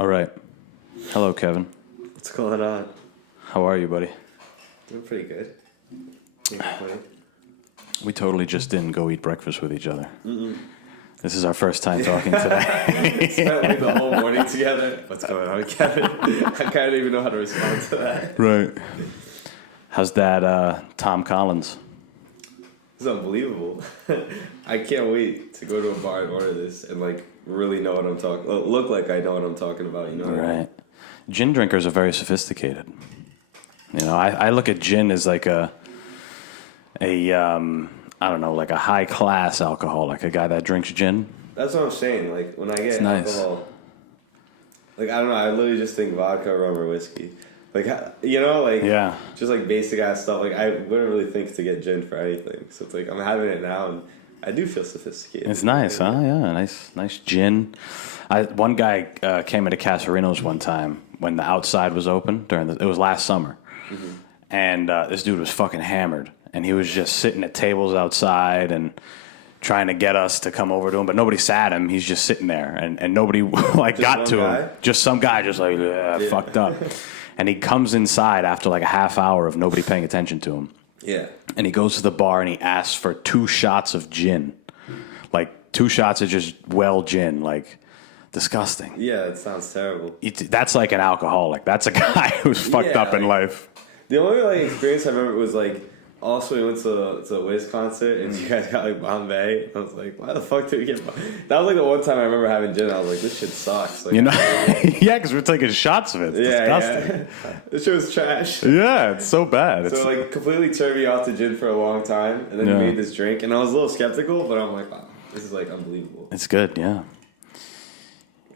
All right. Hello, Kevin. What's going on? How are you, buddy? Doing pretty good. Can't complain. We totally just didn't go eat breakfast with each other. This is our first time talking today. Spent like the whole morning together. What's going on, Kevin? I kind of don't even know how to respond to that. Right. How's that Tom Collins? It's unbelievable. I can't wait to go to a bar and order this and like really know what I'm talking. Look like I know what I'm talking about. You know. Right. Gin drinkers are very sophisticated. You know, I look at gin as like I don't know, like a high class alcoholic, a guy that drinks gin. That's what I'm saying. Like when I get nice. alcohol, like I don't know, I literally just think vodka, rum, or whiskey. Like you know, like yeah, just like basic ass stuff. Like I wouldn't really think to get gin for anything. So it's like I'm having it now, and I do feel sophisticated. It's nice, huh? Yeah, nice gin. One guy came into Casarino's one time when the outside was open it was last summer, and this dude was fucking hammered, and he was just sitting at tables outside and trying to get us to come over to him, but nobody sat him. He's just sitting there, and nobody like just got to him. Just some guy, just like fucked up. And he comes inside after like a half hour of nobody paying attention to him. Yeah. And he goes to the bar and he asks for 2 shots of gin. Like 2 shots of just well gin. Like, disgusting. Yeah, it sounds terrible. That's like an alcoholic. That's a guy who's fucked up in life. The only like experience I remember was like, also we went to a Wiz concert and you guys got like Bombay. I was like, why the fuck did we get Bombay? That was like the one time I remember having gin. I was like, this shit sucks. Like, you know, yeah, because we're taking shots of it. It's disgusting. Yeah. This shit was trash. Yeah, it's so bad. So like completely turned me off to gin for a long time, and then you made this drink, and I was a little skeptical, but I'm like, wow, this is like unbelievable. It's good, yeah.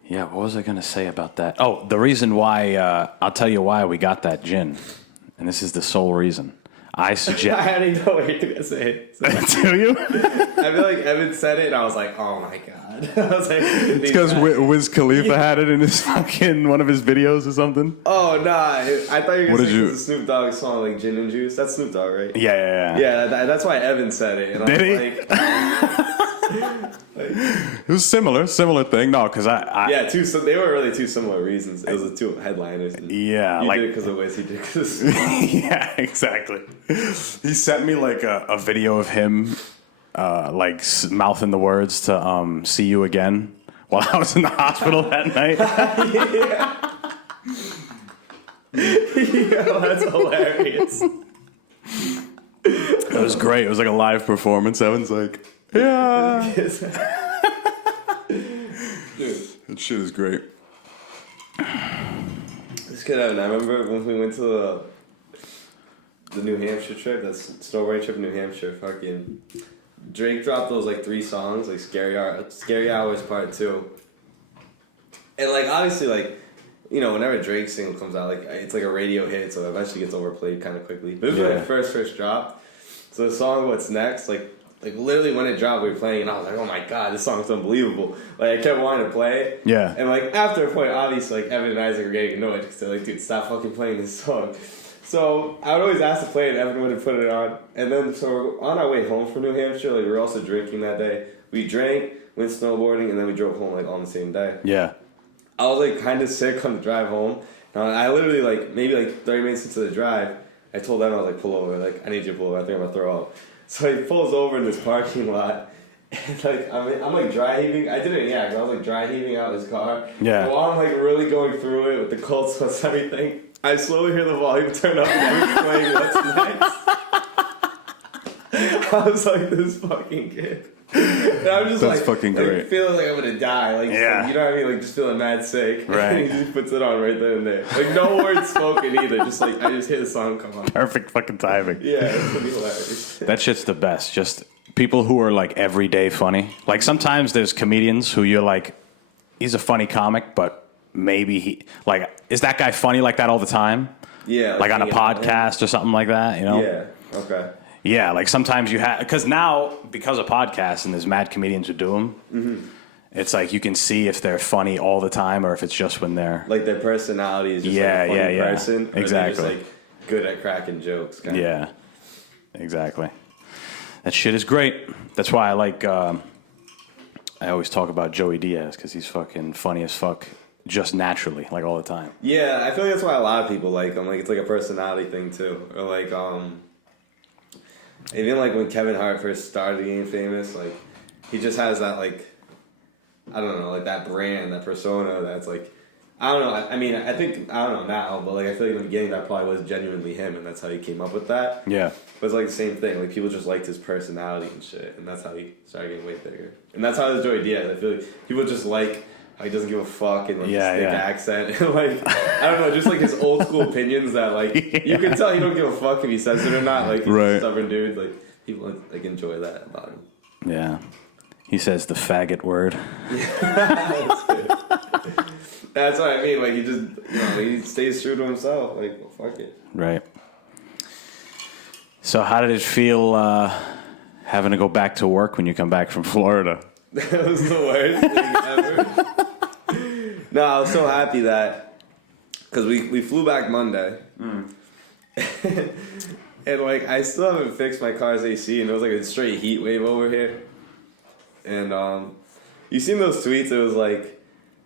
Yeah, what was I going to say about that? Oh, the reason why, I'll tell you why we got that gin, and this is the sole reason. I suggest. I already know what you're gonna say. So Do you? I feel like Evan said it, and I was like, "Oh my god!" I was like, "It's because Wiz Khalifa had it in his fucking one of his videos or something." Oh nah! I thought you were gonna say the Snoop Dogg song, like "Gin and Juice." That's Snoop Dogg, right? Yeah. Yeah, that's why Evan said it. And Did I he? was it was similar thing. No, because I so they were really 2 similar reasons. It was the 2 headliners. Yeah, you like did it because of Wiz. He did because. Yeah, exactly. He sent me like a video of him, like mouthing the words to "See You Again" while I was in the hospital that night. Yeah, that's hilarious. It was great. It was like a live performance. Evan's like, yeah. Dude. That shit is great. This kid Evan, I remember when we went to the New Hampshire trip, that's snowboarding trip in New Hampshire, fucking Drake dropped those like 3 songs, like Scary Hours Part 2. And like obviously like, you know, whenever Drake's single comes out, like it's like a radio hit, so it eventually gets overplayed kind of quickly. But it was when it first dropped. So the song What's Next, like literally when it dropped, we were playing, and I was like, oh my god, this song's unbelievable. Like I kept wanting to play it. Yeah. And like after a point, obviously, like Evan and Isaac were getting annoyed because they're like, dude, stop fucking playing this song. So I would always ask to play it, Evan wouldn't put it on. And then so we're on our way home from New Hampshire, like we were also drinking that day. We drank, went snowboarding, and then we drove home like on the same day. Yeah. I was like kind of sick on the drive home. I literally like maybe like 30 minutes into the drive, I told them, I was like, pull over, like I need you to pull over, I think I'm gonna throw up. So he pulls over in this parking lot, and like I'm like dry heaving. I didn't yet, because I was like dry heaving out his car. Yeah. And while I'm like really going through it with the cold sweats and everything, I slowly hear the volume turn up and Evan's playing What's Next. I was like, this fucking kid. And I'm just That's fucking great. Feeling like I'm gonna die. Like, yeah. You know what I mean? Like just feeling mad sick. Right. And he just puts it on right then and there. Like no words spoken either. Just like I just hear the song come on. Perfect fucking timing. Yeah, it's pretty hilarious. That shit's the best. Just people who are like everyday funny. Like sometimes there's comedians who you're like, he's a funny comic, but maybe he like is that guy funny like that all the time? Yeah. Like on a podcast or something like that, you know? Yeah. Okay. Yeah, like sometimes you have, because of podcasts and there's mad comedians who do them, it's like you can see if they're funny all the time or if it's just when they're... Like their personality is just like a funny person. Or exactly. They're just like good at cracking jokes. Yeah, exactly. That shit is great. That's why I like, I always talk about Joey Diaz because he's fucking funny as fuck just naturally, like all the time. Yeah, I feel like that's why a lot of people like him. Like it's like a personality thing too, or like even like when Kevin Hart first started getting famous, like he just has that like I don't know, like that brand, that persona that's like I don't know. I mean, I think I don't know now, but like I feel like in the beginning that probably was genuinely him, and that's how he came up with that. Yeah. But it's like the same thing. Like people just liked his personality and shit, and that's how he started getting way bigger. And that's how his Joey Diaz. I feel like people just like how he doesn't give a fuck and like his thick accent and like I don't know, just like his old school opinions that like you can tell he don't give a fuck if he says it or not. Like he's a stubborn dude. Like people like enjoy that about him. Yeah. He says the faggot word. That's what I mean. Like he just, he stays true to himself. Like, well, fuck it. Right. So, how did it feel having to go back to work when you come back from Florida? That was the worst thing ever. No, I was so happy that because we flew back Monday, and like I still haven't fixed my car's AC, and it was like a straight heat wave over here. And you seen those tweets? It was like.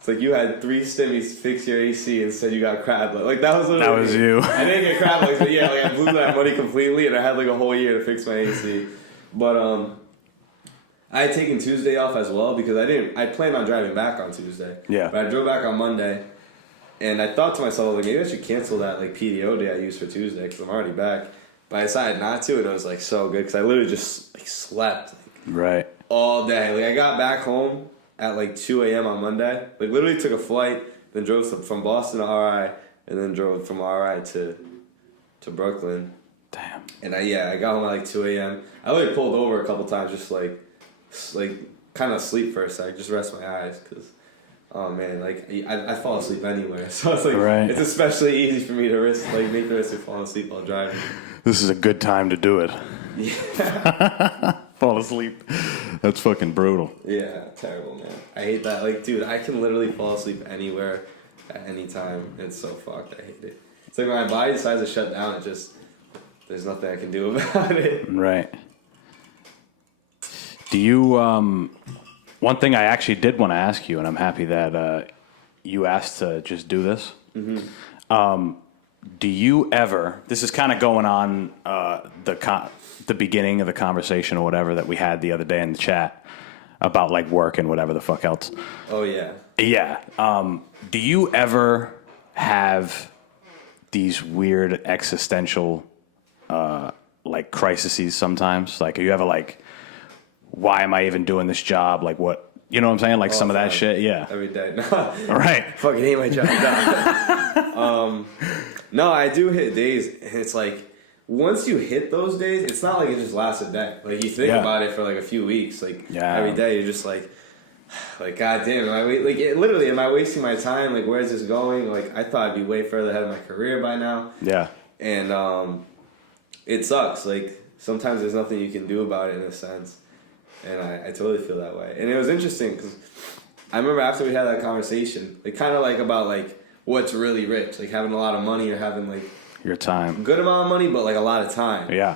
It's like you had 3 stimmies fix your AC and said you got crab leg. Like that was literally that was you. I didn't get crab legs, but yeah, like I blew that money completely, and I had like a whole year to fix my AC. But I had taken Tuesday off as well because I planned on driving back on Tuesday. Yeah. But I drove back on Monday, and I thought to myself like maybe I should cancel that like PDO day I used for Tuesday because I'm already back. But I decided not to, and it was like so good because I literally just like slept Right. all day. Like I got back home at like 2 a.m. on Monday. Like literally took a flight, then drove from Boston to RI, and then drove from RI to Brooklyn. Damn. And I got home at like 2 a.m. I literally pulled over a couple times just like kind of sleep for a sec, just rest my eyes because oh man, like I fall asleep anywhere. So it's like It's especially easy for me to make the risk of falling asleep while driving. This is a good time to do it. Yeah. Fall asleep. That's fucking brutal. Yeah, terrible, man. I hate that. Like, dude, I can literally fall asleep anywhere at any time. It's so fucked. I hate it. It's like when my body decides to shut down, there's nothing I can do about it. Right. Do you, one thing I actually did want to ask you, and I'm happy that you asked to just do this. Mm-hmm. Do you ever, this is kind of going on the beginning of the conversation or whatever that we had the other day in the chat about like work and whatever the fuck else. Oh, yeah. Yeah. Do you ever have these weird existential like crises sometimes? Like, are you ever like, why am I even doing this job? Like what, you know what I'm saying? Like some of that shit. Yeah. Every day. All right. Fucking hate my job. No, I do hit days and it's like, once you hit those days, it's not like it just lasts a day. Like you think about it for like a few weeks. Like every day, you're just like God damn, literally, am I wasting my time? Like, where's this going? Like, I thought I'd be way further ahead of my career by now. Yeah. And it sucks. Like sometimes there's nothing you can do about it in a sense. And I totally feel that way. And it was interesting because I remember after we had that conversation, like kind of like about like what's really rich, like having a lot of money or having like your time, good amount of money, but like a lot of time. Yeah.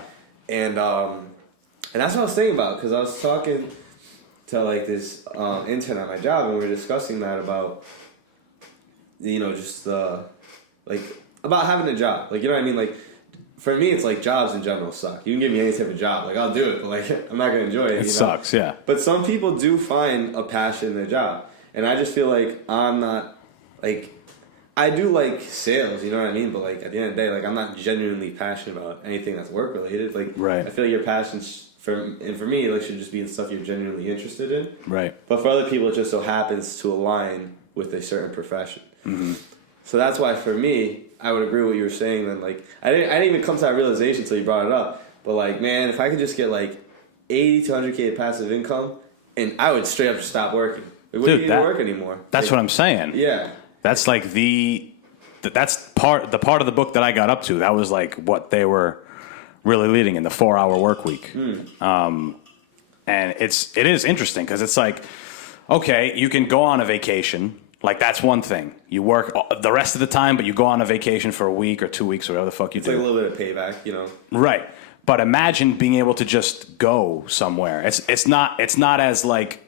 And that's what I was thinking about because I was talking to like this intern at my job and we were discussing that about just like about having a job. Like, you know what I mean? Like for me, it's like jobs in general suck. You can give me any type of job, like I'll do it, but like I'm not gonna enjoy it. It sucks, yeah. But some people do find a passion in their job, and I just feel like I'm not like. I do like sales, you know what I mean? But like at the end of the day, like I'm not genuinely passionate about anything that's work related. Like I feel like your passion for me, like should just be in stuff you're genuinely interested in. Right. But for other people, it just so happens to align with a certain profession. Mm-hmm. So that's why for me, I would agree with what you were saying. Then like I didn't even come to that realization until you brought it up. But like man, if I could just get like 80 to 100K passive income, and I would straight up just stop working. Like, wouldn't need to work anymore. That's what I'm saying. Yeah. That's like that's part of the book that I got up to. That was like what they were really leading in the 4-hour work week. And it is interesting because it's like, okay, you can go on a vacation. Like that's one thing. You work the rest of the time, but you go on a vacation for a week or 2 weeks or whatever the fuck you do. It's like a little bit of payback, you know? Right. But imagine being able to just go somewhere. It's not as like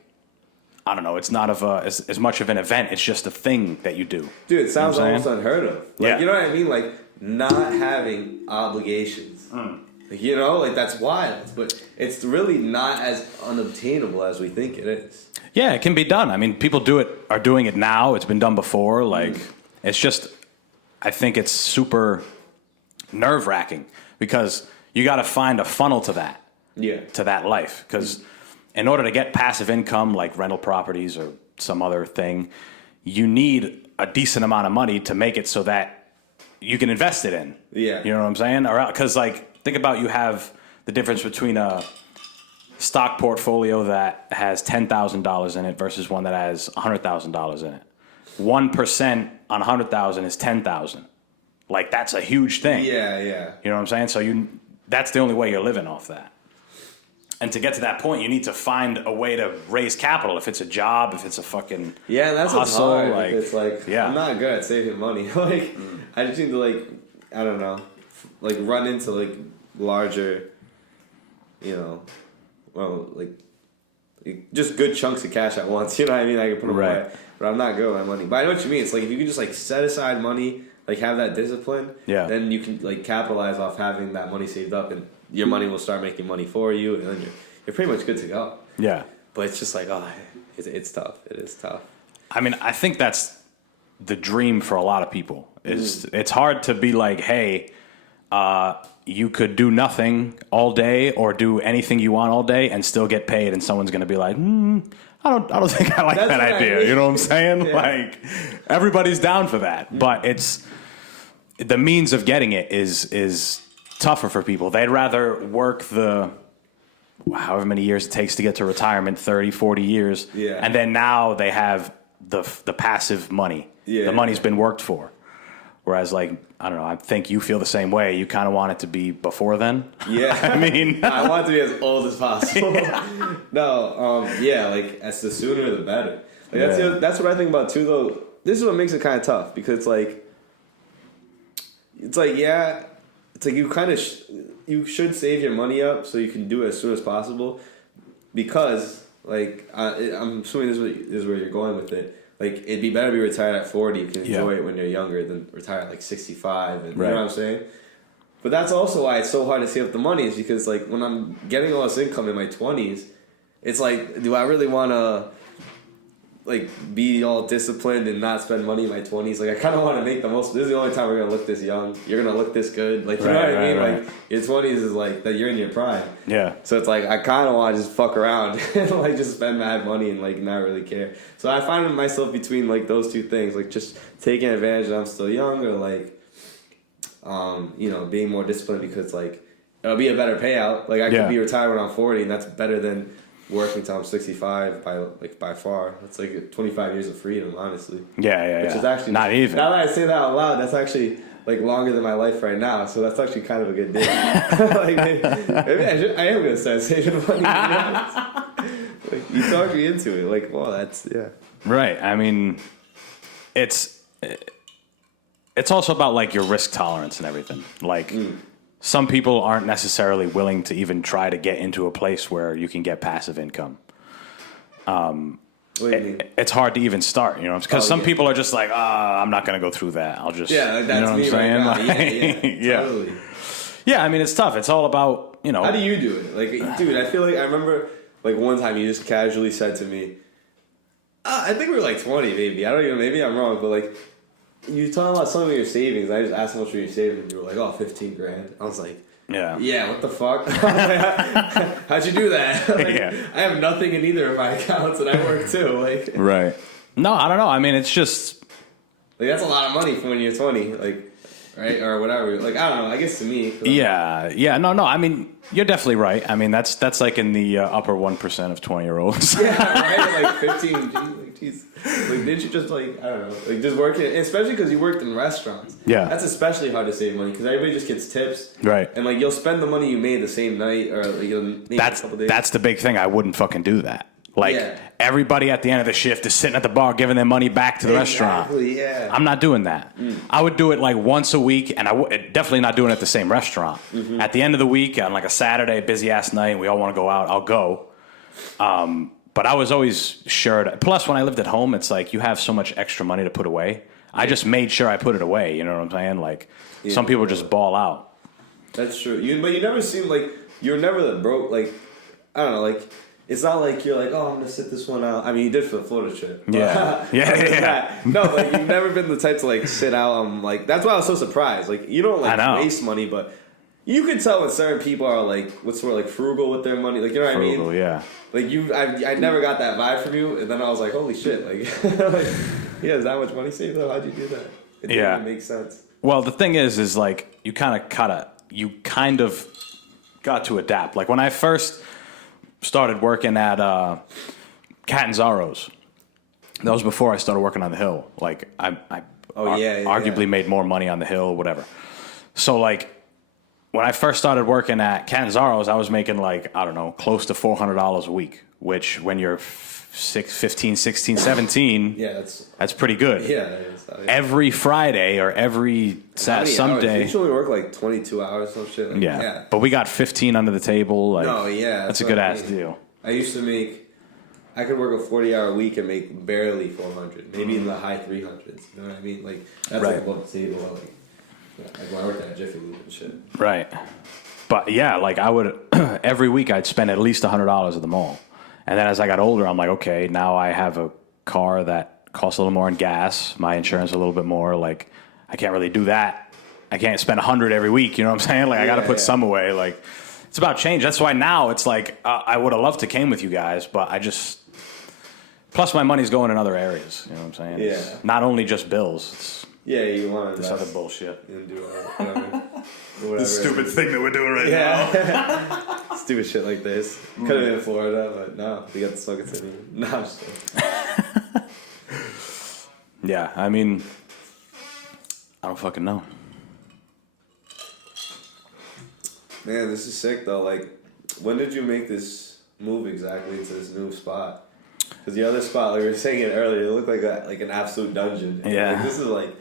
I don't know. It's not as much of an event. It's just a thing that you do. Dude, it sounds You know what I'm almost unheard of. Like, you know what I mean? Like, not having obligations. Like, you know, like, that's wild. But it's really not as unobtainable as we think it is. Yeah, it can be done. I mean, people are doing it now. It's been done before. Like, it's just, I think it's super nerve-wracking because you got to find a funnel to that. Yeah. To that life. Because in order to get passive income like rental properties or some other thing, you need a decent amount of money to make it so that you can invest it in. Yeah. You know what I'm saying? Or because, like, think about you have the difference between a stock portfolio that has $10,000 in it versus one that has $100,000 in it. 1% on 100,000 is 10,000. Like, that's a huge thing. Yeah, yeah. You know what I'm saying? So that's the only way you're living off that. And to get to that point, you need to find a way to raise capital. If it's a job, if it's a fucking that's hustle, what's hard. like, It's like, I'm not good at saving money. Like, I just need to, like, I don't know, like, run into, like, larger, you know, well, like just good chunks of cash at once. You know what I mean? I can put them away. But I'm not good with my money. But I know what you mean. It's like if you can just, like, set aside money, like, have that discipline, then you can, like, capitalize off having that money saved up, and your money will start making money for you, and then you're pretty much good to go. Yeah. But it's just like, it's tough. It is tough. I mean, I think that's the dream for a lot of people. It's hard to be like, hey, you could do nothing all day or do anything you want all day and still get paid, and someone's going to be like, I don't think I like that idea. I mean. You know what I'm saying? Yeah. Like, everybody's down for that, but it's the means of getting it is tougher for people. They'd rather work the however many years it takes to get to retirement, 30, 40 years, and then now they have the passive money. The money's been worked for. Whereas, like, I don't know, I think you feel the same way. You kind of want it to be before then. Yeah. I mean, I want it to be as old as possible. Like, as the sooner the better. Like, that's what I think about too, though. This is what makes it kind of tough because it's like you kind of you should save your money up so you can do it as soon as possible because, like, I'm assuming this is where you're going with it. Like, it'd be better to be retired at 40. You can enjoy it when you're younger than retire at, like, 65. And, you know what I'm saying? But that's also why it's so hard to save up the money is because, like, when I'm getting all this income in my 20s, it's like, do I really want to, like, be all disciplined and not spend money in my 20s? Like, I kind of want to make the most. This is the only time we're going to look this young. You're going to look this good. Like, you know what I mean? Like, your 20s is, like, that you're in your prime. Yeah. So it's like, I kind of want to just fuck around and, like, just spend mad money and, like, not really care. So I find myself between, like, those two things. Like, just taking advantage that I'm still young or, like, you know, being more disciplined because, like, it'll be a better payout. Like, I could be retired when I'm 40 and that's better than working till I'm 65 by far. That's like 25 years of freedom, honestly. Which is actually not even. Now that I say that out loud, that's actually, like, longer than my life right now. So that's actually kind of a good deal. Like, maybe I am gonna start saving money. Like, you talked me into it. Like, well, that's right. I mean, it's also about, like, your risk tolerance and everything. Like. Some people aren't necessarily willing to even try to get into a place where you can get passive income. What do you mean? It's hard to even start, you know, because some people are just like, I'm not going to go through that. I'll just, that's you know what me I'm saying? Right now. Totally. Yeah, I mean, it's tough. It's all about, you know. How do you do it? Like, dude, I feel like I remember, like, one time you just casually said to me, I think we were like 20, maybe. I don't even, maybe I'm wrong, but, like, you were talking about some of your savings. I just asked how much were you saving, and you were like, 15 grand. I was like, yeah, what the fuck? How'd you do that? Like, I have nothing in either of my accounts, and I work too. Like, right. No, I don't know. I mean, it's just, like, that's a lot of money for when you're 20, like, right, or whatever. Like, I don't know. I guess to me, no. I mean, you're definitely right. I mean, that's like in the upper 1% of 20-year-olds. Right. Like 15. Jeez. Like, didn't you just, like, I don't know, like, just working, especially because you worked in restaurants. Yeah. That's especially hard to save money because everybody just gets tips. Right. And, like, you'll spend the money you made the same night or, like, maybe a couple days. That's the big thing. I wouldn't fucking do that. Like, everybody at the end of the shift is sitting at the bar giving their money back to the restaurant. Yeah. I'm not doing that. I would do it, like, once a week, and definitely not doing it at the same restaurant. At the end of the week, on, like, a Saturday, busy-ass night, and we all want to go out, I'll go. But I was always sure to, plus when I lived at home, it's like you have so much extra money to put away. I just made sure I put it away. You know what I'm saying? Like some people just ball out. That's true. But you never seem like you're never the broke. Like I don't know. Like it's not like you're like, oh, I'm gonna sit this one out. I mean, you did for the Florida trip. But, Yeah. No, like you've never been the type to like sit out. Like that's why I was so surprised. Like you don't like waste money, but you can tell when certain people are like what's sort of like frugal with their money. Like you know what I mean? Frugal, yeah. Like I never got that vibe from you, and then I was like, holy shit! Like, he has that much money saved up. How'd you do that? It didn't even make sense. Well, the thing is like you kind of got to adapt. Like when I first started working at Catanzaro's, that was before I started working on the Hill. Like I arguably made more money on the Hill, whatever. So like when I first started working at Catanzaro's, I was making like, I don't know, close to $400 a week, which when you're 15, 16, 17, that's pretty good. Yeah, that is. Every Friday or every Sunday. You only work like 22 hours, some shit. Like, yeah, but we got 15 under the table. Like, that's a good ass deal. I used to I could work a 40-hour week and make barely 400, maybe in the high 300s. You know what I mean? Like that's like above the table. Like when I worked at Jiffy Lube and shit. Right. But yeah, like I would every week I'd spend at least $100 at the mall. And then as I got older, I'm like, okay, now I have a car that costs a little more in gas, my insurance a little bit more. Like I can't really do that. I can't spend $100 every week. You know what I'm saying? Like I got to put some away. Like it's about change. That's why now it's like I would have loved to came with you guys, but I just plus my money's going in other areas. You know what I'm saying? Yeah. It's not only just bills. It's you want this other bullshit. And do whatever. The stupid thing that we're doing right now. Stupid shit like this. Could have been in Florida, but no, we got the fucking city. No, I'm just kidding. Yeah, I mean, I don't fucking know. Man, this is sick though. Like, when did you make this move exactly into this new spot? Because the other spot, like we were saying it earlier, it looked like an absolute dungeon. Yeah. Like, this is like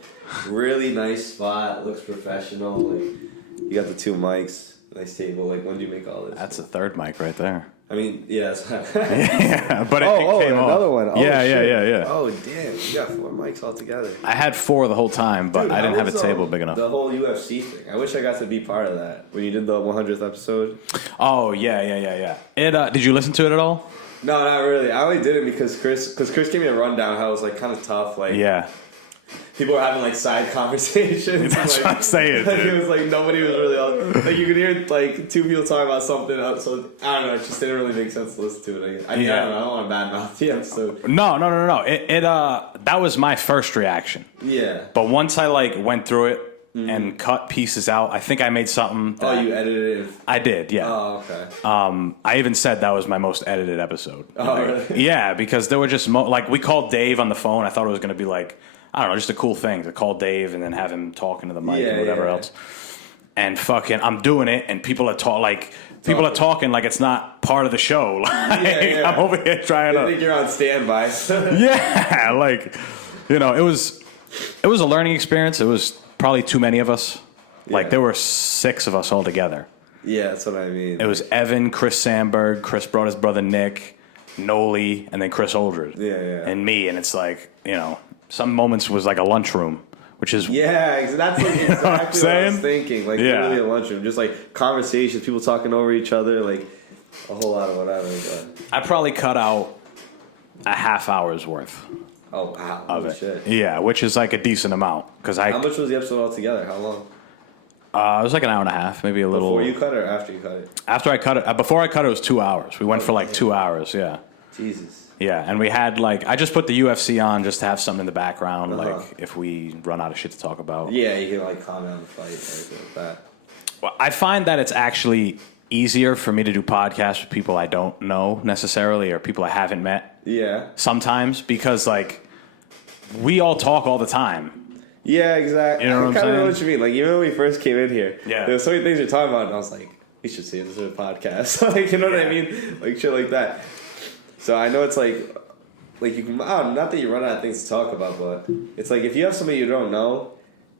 really nice spot. Looks professional. Like you got the 2 mics, nice table. Like when did you make all this? That's a third mic right there. I mean, yeah. Yeah, but it came off. Another one. Oh, yeah. Oh damn, you got 4 mics all together. I had 4 the whole time, but I didn't have a table big enough. The whole UFC thing. I wish I got to be part of that when you did the 100th episode. Oh yeah. Did you listen to it at all? No, not really. I only did it because Chris gave me a rundown how it was like kind of tough. Like people were having like side conversations. That's like, what I'm saying. Like, dude. it was like nobody was really like you could hear like 2 people talking about something else. So I don't know. It just didn't really make sense to listen to it. I don't know. I don't want to badmouth the episode. No. It that was my first reaction. Yeah. But once I like went through it and cut pieces out, I think I made something. You edited it? I did, yeah. Oh, okay. I even said that was my most edited episode. Oh, really? Yeah, because there were just like we called Dave on the phone. I thought it was going to be like, I don't know, just a cool thing to call Dave and then have him talking to the mic and whatever else. And fucking, I'm doing it, and people are talking like it's not part of the show. Like, I'm over here trying to. I think you're on standby. Yeah, like, you know, it was a learning experience. It was probably too many of us. Like there were 6 of us all together. Yeah, that's what I mean. It was Evan, Chris Sandberg, Chris brought his brother Nick, Noli, and then Chris Oldred. Yeah. And me, and it's like, you know, some moments was like a lunchroom, which is that's like exactly what I was thinking. Like literally a lunchroom, just like conversations, people talking over each other, like a whole lot of whatever. But. I probably cut out a half hour's worth. Oh wow! Of it. Shit. Yeah, which is like a decent amount because How much was the episode altogether? How long? It was like an hour and a half, maybe a little. Before you cut it or after you cut it? After I cut it. Before I cut it was 2 hours. We went for like 2 hours. Yeah. Jesus. Yeah, and we had like I just put the UFC on just to have something in the background, like if we run out of shit to talk about. Yeah, you can like comment on the fight or anything like that. Well, I find that it's actually easier for me to do podcasts with people I don't know necessarily or people I haven't met. Yeah. Sometimes because like we all talk all the time. Yeah, exactly. You know what I'm saying? I kind of know what you mean. Like even when we first came in here, there was so many things you're talking about, and I was like, we should see this is a podcast. Like you know what I mean? Like shit like that. So I know it's like you can, not that you run out of things to talk about, but it's like if you have somebody you don't know,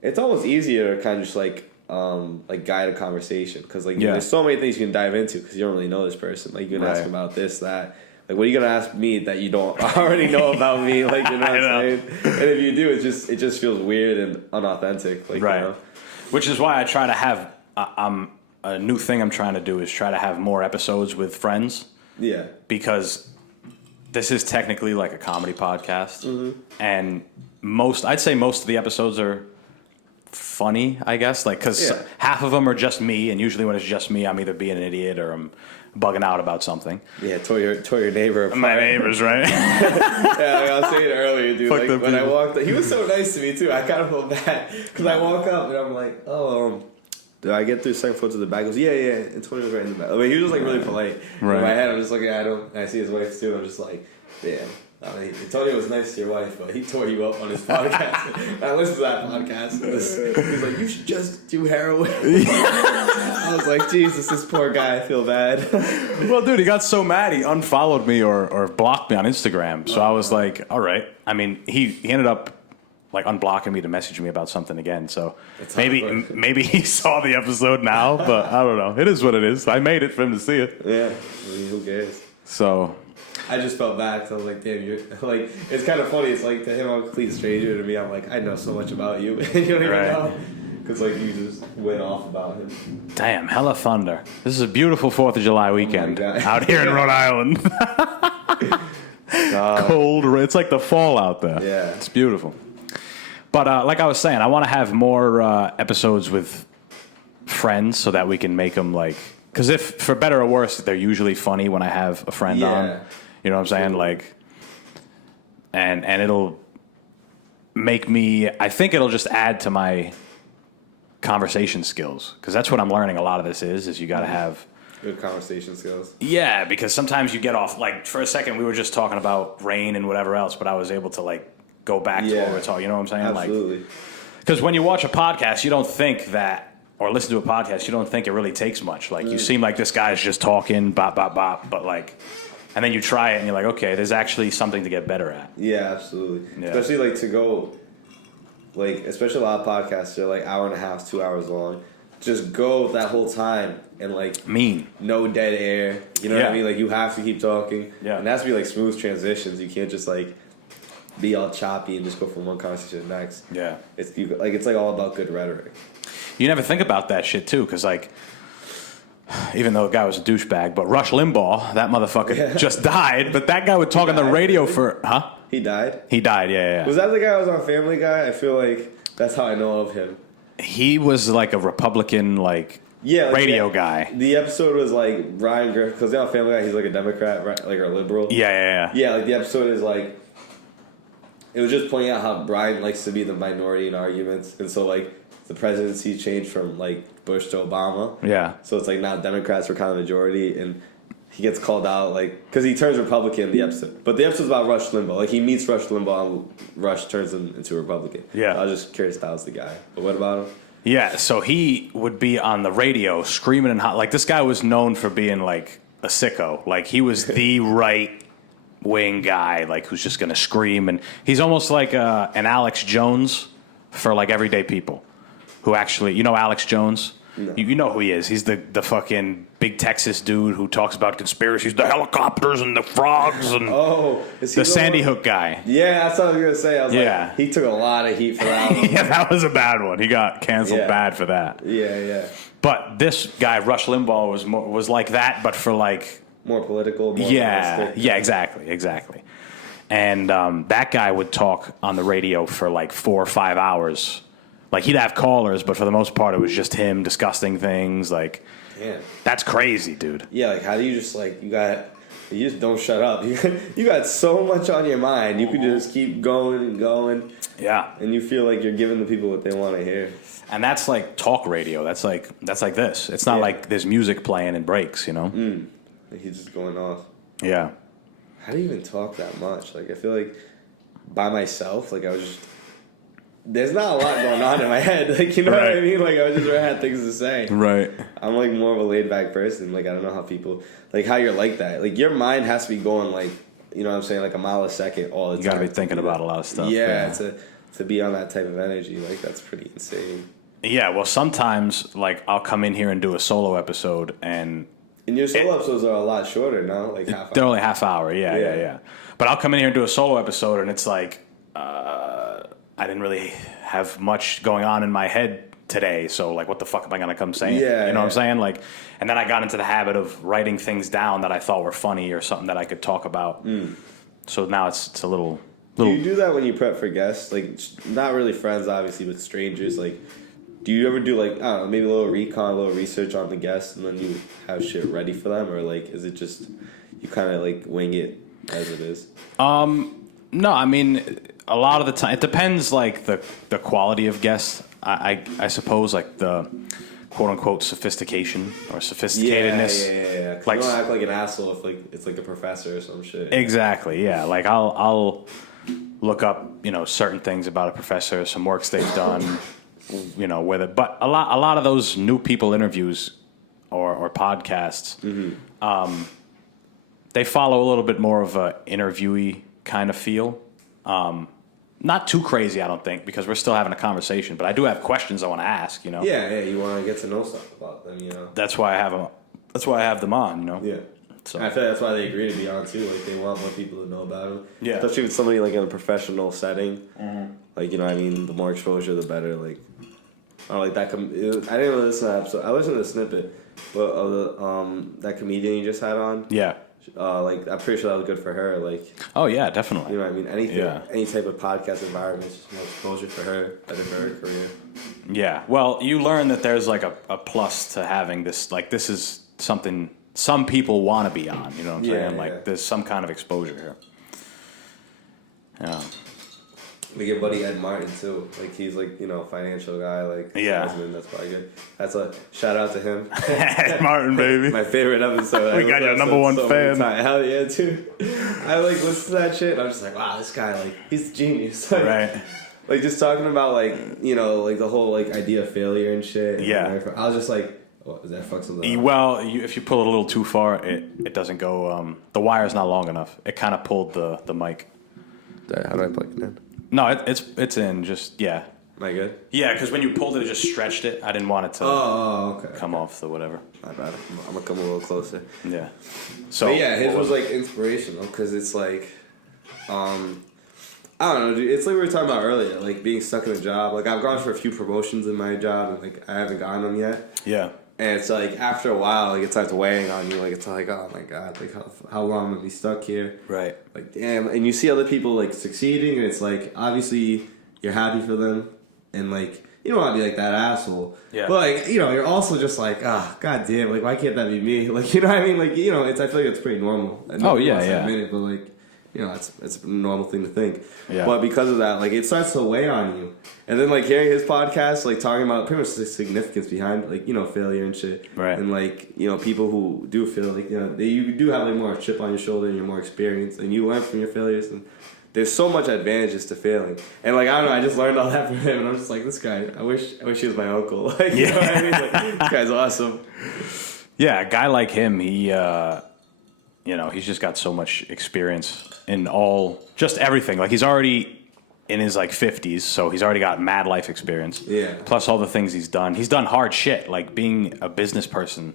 it's almost easier to kind of just like guide a conversation because there's so many things you can dive into because you don't really know this person. Like you can ask about this, that. Like, what are you gonna ask me that you don't already know about me? Like, you know what I'm saying? And if you do, it just feels weird and unauthentic. Like, right. You know? Which is why I try to have a new thing I'm trying to do is try to have more episodes with friends. Yeah. Because this is technically like a comedy podcast, and I'd say most of the episodes are funny, I guess, like because half of them are just me, and usually when it's just me, I'm either being an idiot or I'm bugging out about something. Yeah, tore your neighbor apart. My neighbors, right? Yeah, like I was saying earlier, dude. Fuck Like when I walked, he was so nice to me too. I kind of felt bad because I walk up and I'm like, oh, did I get through the second floor to the back? He goes, yeah, and Tony was right in the back. I mean, he was just like really polite. Right. In my head, I'm just looking at him, and I see his wife too. I'm just like, damn. I mean, Tony was nice to your wife, but he tore you up on his podcast. I listened to that podcast. And he's like, you should just do heroin. I was like, Jesus, this poor guy, I feel bad. Well, dude, he got so mad he unfollowed me or blocked me on Instagram. So I was like, all right. I mean, he ended up like unblocking me to message me about something again. So maybe he saw the episode now, but I don't know. It is what it is. I made it for him to see it. Yeah, I mean, who cares? So I just felt bad because I was like, damn, you're like, it's kind of funny. It's like to him, I'm a complete stranger. To me, I'm like, I know so much about you. You don't even know. Because like you just went off about him. Damn, hella thunder. This is a beautiful 4th of July weekend out here in Rhode Island. Cold. It's like the fall out there. Yeah. It's beautiful. But like I was saying, I want to have more episodes with friends so that we can make them like... Because if, for better or worse, they're usually funny when I have a friend on. You know what I'm saying? Like, and it'll make me... I think it'll just add to my conversation skills. Because that's what I'm learning a lot of this is you got to have... Good conversation skills. Yeah, because sometimes you get off... Like, for a second, we were just talking about rain and whatever else, but I was able to, like, go back to what we were talking. You know what I'm saying? Absolutely. Because when you watch a podcast, you don't think that... Or listen to a podcast, you don't think it really takes much. Like, you seem like this guy's just talking, bop, bop, bop, but like... And then you try it, and you're like, okay, there's actually something to get better at. Yeah, absolutely. Yeah. Especially, like, to go... Like, especially a lot of podcasts, they're, like, hour and a half, 2 hours long. Just go that whole time and, like... No dead air. You know what I mean? Like, you have to keep talking. Yeah. And it has to be, like, smooth transitions. You can't just, like... be all choppy and just go from one conversation to the next. Yeah. It's like all about good rhetoric. You never think about that shit, too, because, like... Even though the guy was a douchebag, but Rush Limbaugh, that motherfucker just died, but that guy would talk on the radio for... Huh? He died? He died, yeah. Was that the guy who was on Family Guy? I feel like that's how I know of him. He was like a Republican, like radio guy. The episode was like Brian Griffin, because on Family Guy, he's like a Democrat, right? Like a liberal. Yeah. Yeah, like the episode is like... It was just pointing out how Brian likes to be the minority in arguments, and so like the presidency changed from like Bush to Obama. Yeah. So it's like now Democrats were kind of majority, and he gets called out like because he turns Republican in the episode. But the episode's about Rush Limbaugh. Like he meets Rush Limbaugh, and Rush turns him into a Republican. Yeah. So I was just curious how was the guy. But what about him? Yeah. So he would be on the radio screaming and hot. Like this guy was known for being like a sicko. Like he was the right wing guy, like who's just gonna scream, and he's almost like an Alex Jones for like everyday people who actually, you know, Alex Jones. No. You know who he is. He's the fucking big Texas dude who talks about conspiracies, the helicopters and the frogs and the Sandy Hook guy. Yeah, that's what I was gonna say. I was like, he took a lot of heat for that one. Yeah, that was a bad one. He got canceled bad for that. Yeah. But this guy, Rush Limbaugh, was like that, but for like more political. More realistic. Exactly. And that guy would talk on the radio for like 4 or 5 hours. Like he'd have callers, but for the most part, it was just him discussing things. Like, that's crazy, dude. Yeah, like how do you just like you just don't shut up. You got so much on your mind. You could just keep going and going. Yeah, and you feel like you're giving the people what they want to hear. And that's like talk radio. That's like this. It's not like there's music playing in breaks, you know. He's just going off. Yeah. How do you even talk that much? Like I feel like by myself, like I was just. There's not a lot going on in my head. Like, you know what I mean? Like, I just had things to say. Right. I'm, like, more of a laid-back person. Like, I don't know how people... Like, how you're like that. Like, your mind has to be going, like, you know what I'm saying? Like, a mile a second all the time. You gotta be thinking about a lot of stuff. Yeah, to be on that type of energy. Like, that's pretty insane. Yeah, well, sometimes, like, I'll come in here and do a solo episode, and And your solo episodes are a lot shorter now, like half They're hour. only half hour, yeah. But I'll come in here and do a solo episode, and it's like I didn't really have much going on in my head today, so like, what the fuck am I gonna come saying? Yeah, you know what I'm saying? Like, and then I got into the habit of writing things down that I thought were funny or something that I could talk about. So now it's a little. Do you do that when you prep for guests? Like, not really friends, obviously, but strangers. Like, do you ever do, like, I don't know, maybe a little recon, a little research on the guests, and then you have shit ready for them? Or, like, is it just you kind of, like, wing it as it is? No, I mean, a lot of the time, it depends, like, the quality of guests. I suppose, like, the quote-unquote sophistication or sophisticatedness. Yeah. Like, you don't act like an asshole if, like, it's, like, a professor or some shit. Exactly, yeah. Like, I'll look up, certain things about a professor, some works they've done, with it. But a lot of those new people interviews or podcasts, they follow a little bit more of a interviewee kind of feel. Not too crazy, I don't think, because we're still having a conversation. But I do have questions I want to ask. Yeah. You want to get to know stuff about them. That's why I have them. That's why I have them on. Yeah. So. I feel like that's why they agree to be on too. Like, they want more people to know about them. Yeah. Especially with somebody like in a professional setting. Like, what I mean, the more exposure, the better. Like, I don't like that. I didn't really listen to that episode. I listened to the snippet, but that comedian you just had on. Yeah. Like, I'm pretty sure that was good for her. Like, oh yeah, definitely. You know what I mean? Anything, any type of podcast environment is just more exposure for her, better for her career. Yeah. Well, you learn that there's like a plus to having this. Like, this is something some people want to be on. You know what I'm saying? Like, there's some kind of exposure here. Yeah. We get buddy Ed Martin too. Like, he's like, financial guy. Like, salesman. That's probably good. That's a shout out to him. Ed Martin, baby. My favorite episode. We got your number one fan. Hell yeah, dude. I like listen to that shit. And I'm just like, wow, this guy, like, he's a genius. Like, right. Like, just talking about like, like the whole like idea of failure and shit. Yeah. I was just like, oh, does that fuck something up? Well, if you pull it a little too far, it doesn't go. The wire's not long enough. It kind of pulled the mic. How do I plug it in? No, it's in. Just Am I good? Yeah, because when you pulled it, it just stretched it. I didn't want it to okay. come off the whatever. My bad. I'm gonna come a little closer. Yeah. So but yeah, his was like inspirational because it's like, I don't know, dude. It's like we were talking about earlier, like being stuck in a job. Like, I've gone for a few promotions in my job, and like I haven't gotten them yet. Yeah. And it's like after a while, like it starts weighing on you. Like, it's like, oh my god, like how long am I gonna be stuck here? Right. Like, damn. And you see other people like succeeding, and it's like obviously you're happy for them, and like you don't want to be like that asshole. Yeah. But like you're also just like, god damn, like why can't that be me? Like, you know what I mean? Like, it's I feel like it's pretty normal. Oh yeah, yeah. Admit it, but like. It's a normal thing to think. Yeah. But because of that, like, it starts to weigh on you. And then, like, hearing his podcast, like, talking about pretty much the significance behind, like, failure and shit. Right. And, like, people who do feel like, you do have, like, more of a chip on your shoulder and you're more experienced and you learn from your failures. And there's so much advantages to failing. And, like, I don't know, I just learned all that from him. And I'm just like, this guy, I wish he was my uncle. Like, you know what I mean? Like, this guy's awesome. Yeah, a guy like him, he's just got so much experience in just everything. Like, he's already in his like 50s, so he's already got mad life experience. Yeah. Plus all the things he's done. He's done hard shit. Like, being a business person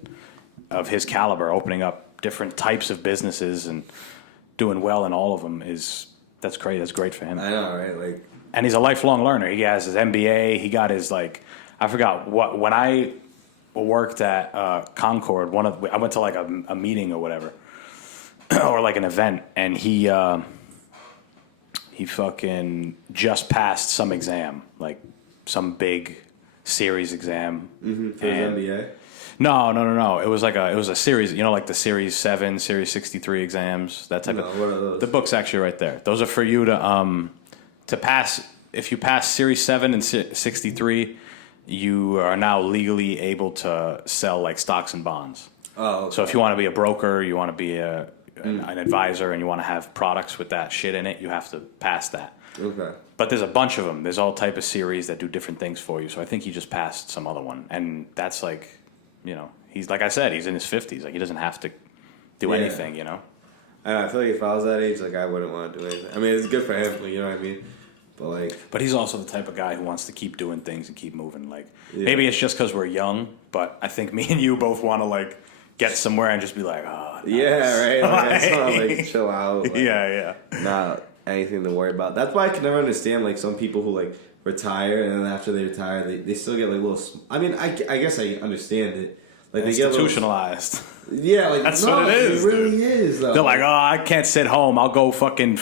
of his caliber, opening up different types of businesses and doing well in all of them that's great. That's great for him. I know, right? Like, and he's a lifelong learner. He has his MBA. He got his I forgot when I worked at Concord. I went to like a meeting or whatever. Or like an event, and he fucking just passed some exam, like some big series exam. for his MBA? No. It was a series, like the Series 7, Series 63 exams, that type of. What are those? The book's actually right there. Those are for you to pass. If you pass Series 7 and 63, you are now legally able to sell like stocks and bonds. Oh, okay. So if you want to be a broker, you want to be an advisor, and you want to have products with that shit in it, you have to pass that. Okay. But there's a bunch of them. There's all type of series that do different things for you. So I think he just passed some other one, and that's like, he's like I said, he's in his 50s. Like, he doesn't have to do anything. I feel like if I was that age, like, I wouldn't want to do anything. I mean, it's good for him, you know what I mean? But he's also the type of guy who wants to keep doing things and keep moving. Like, maybe it's just because we're young, but I think me and you both want to like get somewhere and just be like, oh, nice. Yeah, right. Like, I just want to like chill out. Like, yeah. Not anything to worry about. That's why I can never understand like some people who like retire and then after they retire they still get like little. I mean, I guess I understand it. Like they get institutionalized. Yeah, like that's what it is. It really is. Though. They're like, oh, I can't sit home. I'll go fucking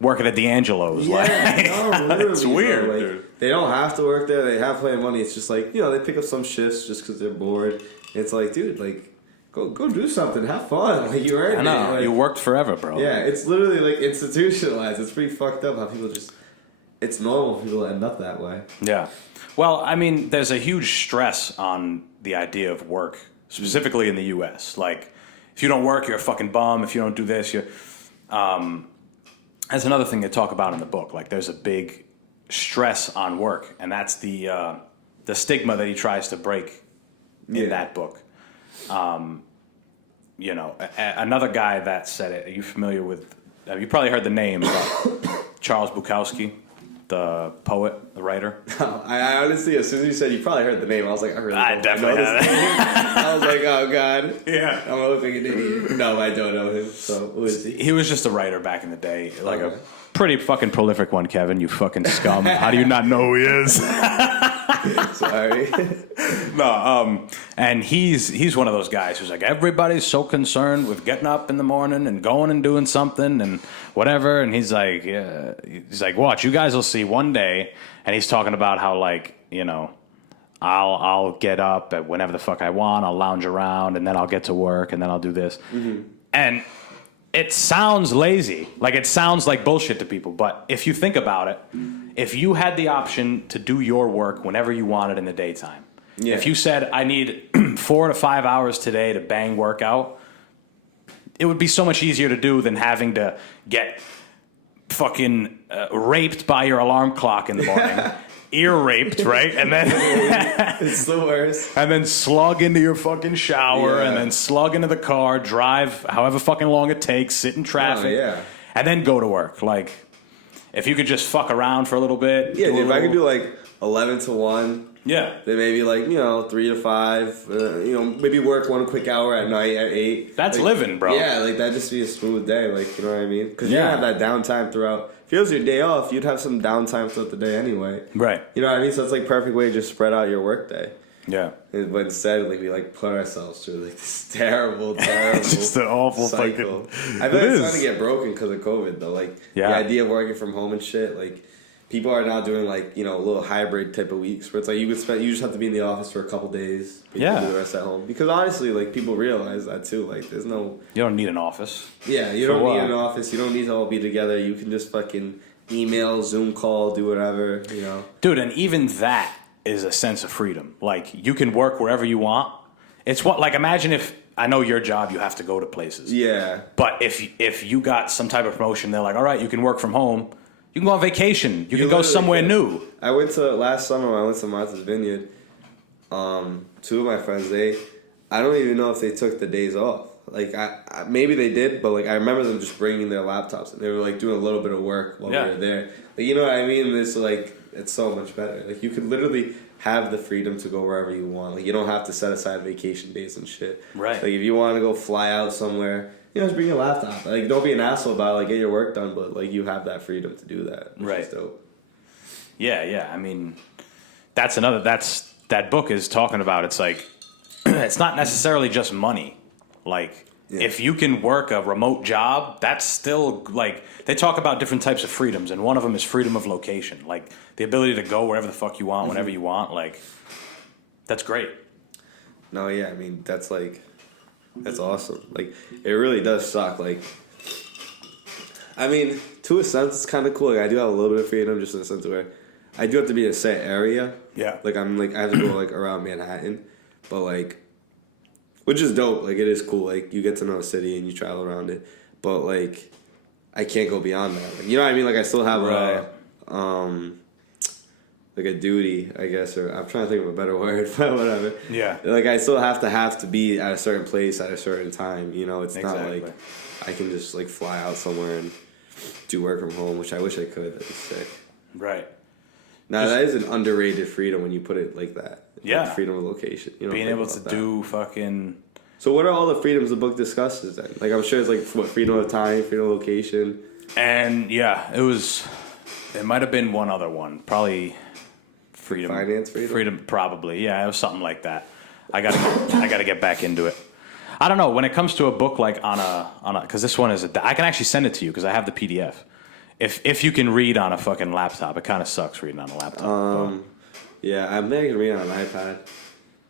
work at a D'Angelo's. Yeah, like, no, literally, it's weird, like, dude. They don't have to work there. They have plenty of money. It's just like, they pick up some shifts just because they're bored. It's like, dude, like, go do something. Have fun. Like, you earned it. I know. Like, you worked forever, bro. Yeah, it's literally, like, institutionalized. It's pretty fucked up how people just... It's normal for people to end up that way. Yeah. Well, I mean, there's a huge stress on the idea of work, specifically in the U.S. Like, if you don't work, you're a fucking bum. If you don't do this, you're... That's another thing they talk about in the book. Like, there's a big stress on work, and that's the stigma that he tries to break in that book. Another guy that said it. Are you familiar with? You probably heard the name, Charles Bukowski, the poet, the writer. I honestly, as soon as you said, you probably heard the name. I was like, I definitely have it. I was like, oh god, Yeah. I'm gonna look like an idiot. No, I don't know him. So who is he? He was just a writer back in the day, like a pretty fucking prolific one. Kevin, you fucking scum. How do you not know who he is? Sorry. No, and he's one of those guys who's like, everybody's so concerned with getting up in the morning and going and doing something and whatever, and he's like, watch, you guys will see one day, and he's talking about how, like, I'll get up at whenever the fuck I want, I'll lounge around, and then I'll get to work, and then I'll do this, and it sounds lazy, like it sounds like bullshit to people, but if you think about it, if you had the option to do your work whenever you wanted in the daytime, if you said, I need 4 to 5 hours today to bang workout, it would be so much easier to do than having to get fucking raped by your alarm clock in the morning. Ear raped, right? And then it's the worst. And then slug into your fucking shower, and then slug into the car, drive however fucking long it takes, sit in traffic, and then go to work. Like, if you could just fuck around for a little bit. Yeah, dude, if I could do like 11 to 1. Yeah. Then maybe like, 3 to 5. Maybe work 1 quick hour at night at 8. That's like, living, bro. Yeah, like that'd just be a smooth day. Like, you know what I mean? Because you don't have that downtime throughout. If it was your day off, you'd have some downtime throughout the day anyway. Right. You know what I mean? So it's like perfect way to just spread out your work day. Yeah. But instead, like, we like put ourselves through like this terrible just an awful cycle. fucking... I feel like it's starting to get broken because of COVID though. Like the idea of working from home and shit. Like people are now doing like little hybrid type of weeks where it's like you just have to be in the office for a couple days. You can do the rest at home because honestly, like people realize that too. Like there's no... You don't need an office. Yeah, you don't need an office. You don't need to all be together. You can just fucking email, Zoom call, do whatever. Dude, and even that is a sense of freedom. Like, you can work wherever you want. It's what, like, imagine if, I know your job, you have to go to places. Yeah. But if you got some type of promotion, they're like, all right, you can work from home. You can go on vacation. You can go somewhere new. Last summer, I went to Martha's Vineyard. 2 of my friends, I don't even know if they took the days off. Like, I maybe they did, but, like, I remember them just bringing their laptops, and they were, like, doing a little bit of work while we were there. Like, you know what I mean? It's, like, it's so much better. Like, you could literally have the freedom to go wherever you want. Like, you don't have to set aside vacation days and shit. Right. Like, if you want to go fly out somewhere, just bring your laptop. Like, don't be an asshole about it. Like, get your work done, but, like, you have that freedom to do that. Which is dope. Yeah. I mean, that book is talking about, it's like, it's not necessarily just money. Like, if you can work a remote job, that's still, like, they talk about different types of freedoms, and one of them is freedom of location. Like, the ability to go wherever the fuck you want, whenever you want. Like, that's great. No, yeah, I mean, that's awesome. Like, it really does suck. Like, I mean, to a sense, it's kind of cool. Like, I do have a little bit of freedom, just in the sense where I do have to be in a set area. Yeah. Like, I have to go, like, around Manhattan. But, like, which is dope. Like, it is cool. Like, you get to know a city and you travel around it. But, like, I can't go beyond that. Like, you know what I mean? Like, I still have like a duty, I guess, or I'm trying to think of a better word, but whatever. Yeah. Like, I still have to be at a certain place at a certain time. It's not like I can just, like, fly out somewhere and do work from home, which I wish I could. That'd be sick. Right. Now, that is an underrated freedom when you put it like that. Yeah. Like freedom of location. Being able to do fucking So what are all the freedoms the book discusses then? Like I'm sure it's like what freedom of time, freedom of location. And yeah, it might have been one other one. Probably freedom. Finance freedom? Freedom, probably. Yeah, it was something like that. I gotta get back into it. I don't know, when it comes to a book like on a, because this one is I can actually send it to you because I have the PDF. If you can read on a fucking laptop, it kind of sucks reading on a laptop. Yeah, I think I can read it on an iPad.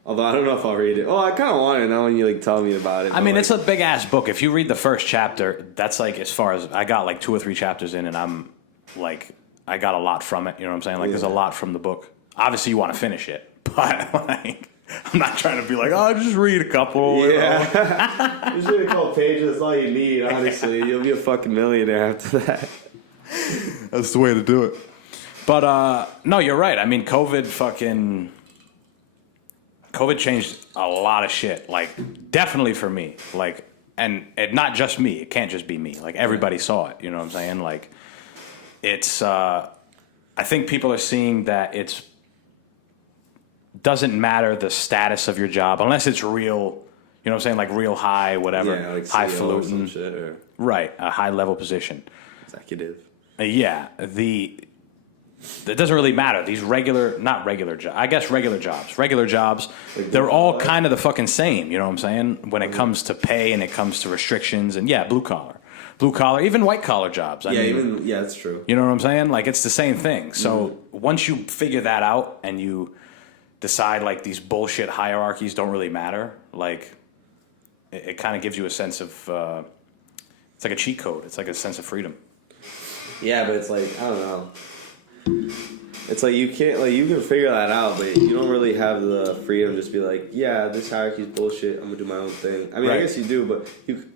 Although I don't know if I'll read it. Oh, I kind of want to know when you like tell me about it. I mean, it's a big ass book. If you read the first chapter, that's like as far as I got like 2 or 3 chapters in, and I'm like I got a lot from it. You know what I'm saying? Like there's a lot from the book. Obviously, you want to finish it, but like I'm not trying to be like, oh, just read a couple. Yeah, just read a couple pages. That's all you need. Honestly, you'll be a fucking millionaire after that. That's the way to do it. But no, you're right. I mean, COVID changed a lot of shit. Like, definitely for me. Like, and not just me. It can't just be me. Like, everybody saw it. You know what I'm saying? Like, it's. I think people are seeing that it's doesn't matter the status of your job unless it's real. You know what I'm saying? Like real high, whatever, yeah, like highfalutin shit or right, a high level position. Executive. Yeah, it doesn't really matter. These not regular jobs. I guess regular jobs. Regular jobs, like they're all kind of the fucking same. You know what I'm saying? When it comes to pay and it comes to restrictions and yeah, blue collar, even white collar jobs. I mean, that's true. You know what I'm saying? Like it's the same thing. So once you figure that out and you decide like these bullshit hierarchies don't really matter, like it kind of gives you a sense of it's like a cheat code. It's like a sense of freedom. Yeah, but it's like I don't know. It's like you can't you can figure that out, but you don't really have the freedom to just be like, yeah, this hierarchy's bullshit. I'm gonna do my own thing. I mean, right. I guess you do, but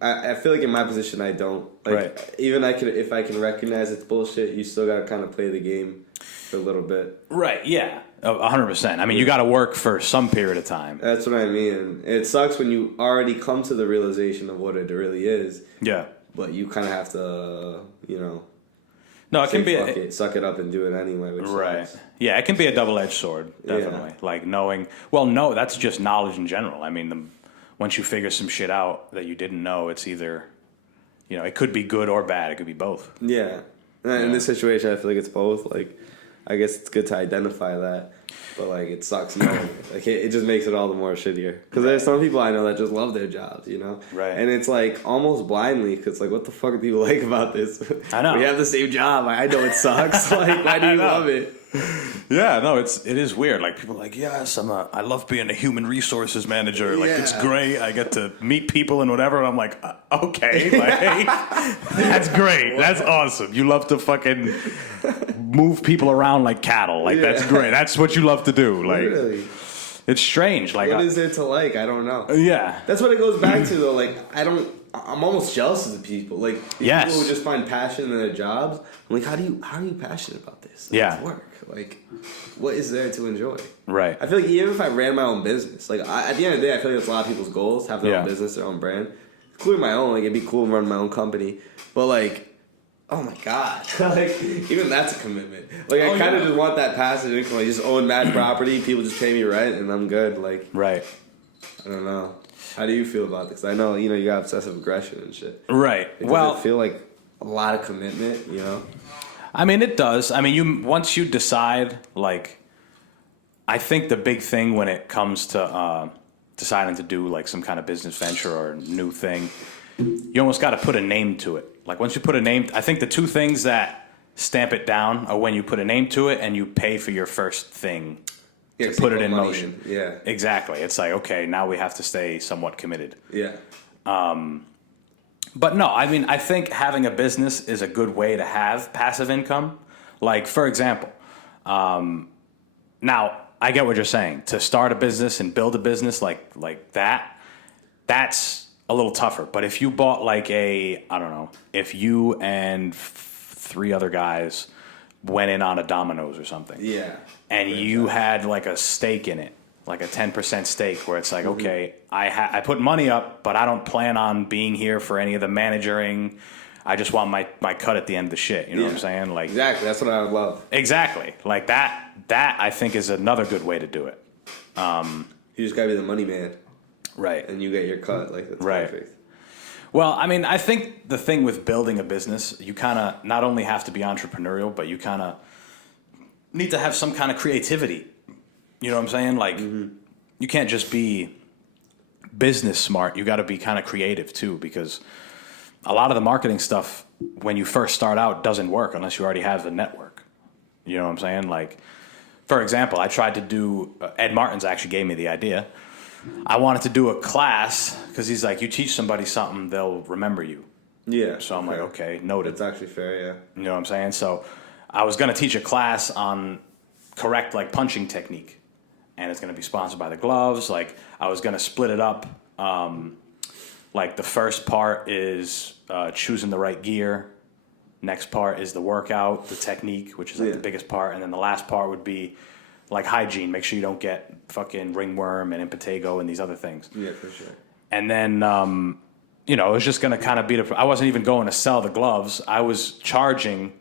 I feel like in my position, I don't. Like, right. Even if I can recognize it's bullshit, you still gotta kind of play the game for a little bit. Right. Yeah. 100%. I mean, you got to work for some period of time. That's what I mean. It sucks when you already come to the realization of what it really is. Yeah. But you kind of have to, No, it can be suck it up and do it anyway. Which right. Sucks. Yeah, it can be a double-edged sword, definitely. Yeah. Like knowing. Well, no, that's just knowledge in general. I mean, once you figure some shit out that you didn't know, it's either, it could be good or bad. It could be both. Yeah. In this situation, I feel like it's both. Like, I guess it's good to identify that. But, like, it sucks knowing. Like, it just makes it all the more shittier. Because there's some people I know that just love their jobs, Right. And it's, like, almost blindly. Because, like, what the fuck do people like about this? I know. We have the same job. I know it sucks. Like, why do you love it? Yeah, no, it is weird. Like, people are like, yes, I love being a human resources manager. Like, it's great. I get to meet people and whatever. And I'm like, okay. Like, that's great. That's awesome. You love to fucking move people around like cattle. Like, that's great. That's what you love to do. Like, literally. It's strange. Like, what is there to like? I don't know. Yeah. That's what it goes back to, though. Like, I'm almost jealous of the people. Like, people who just find passion in their jobs. I'm like, how are you passionate about this? Like, it's work. Like, what is there to enjoy? Right. I feel like even if I ran my own business, like, at the end of the day, I feel like it's a lot of people's goals, have their own business, their own brand. Including my own. Like, it'd be cool to run my own company. But, like, oh my God. Like, even that's a commitment. Like, I kind of just want that passive income. I just own mad property. People just pay me rent, and I'm good. Like, right. I don't know. How do you feel about this? I know, you got obsessive aggression and shit. Right. Does it feel like a lot of commitment, I mean, it does. I mean, once you decide, like, I think the big thing when it comes to deciding to do, like, some kind of business venture or new thing, you almost got to put a name to it. Like, once you put a name, I think the two things that stamp it down are when you put a name to it and you pay for your first thing. Yeah, to put it in motion. Yeah. Exactly. It's like, okay, now we have to stay somewhat committed. Yeah. But no, I mean, I think having a business is a good way to have passive income. Like, for example, now I get what you're saying. To start a business and build a business like that, that's a little tougher. But if you bought like if you and 3 other guys went in on a Domino's or something. Yeah. And you had like a stake in it, like a 10% stake where it's like, okay, I put money up, but I don't plan on being here for any of the managering. I just want my cut at the end of the shit. You know what I'm saying? Like, exactly. That's what I would love. Exactly. Like that I think is another good way to do it. You just gotta be the money man. Right. And you get your cut. Like, that's Right. perfect. Well, I mean, I think the thing with building a business, you kind of not only have to be entrepreneurial, but you kind of need to have some kind of creativity. You know what I'm saying? Like, you can't just be business smart. You got to be kind of creative too, because a lot of the marketing stuff when you first start out doesn't work unless you already have the network. You know what I'm saying? Like, for example, I tried to do, Ed Martin's actually gave me the idea. I wanted to do a class because he's like, you teach somebody something, they'll remember you. Yeah. So I'm like, okay, noted. That's actually fair, yeah. You know what I'm saying? So I was going to teach a class on correct, like, punching technique. And it's going to be sponsored by the gloves. Like, I was going to split it up. Like, the first part is choosing the right gear. Next part is the workout, the technique, which is like the biggest part. And then the last part would be like hygiene. Make sure you don't get fucking ringworm and impetigo and these other things. Yeah, for sure. And then, you know, it was just going to kind of be I wasn't even going to sell the gloves. I was charging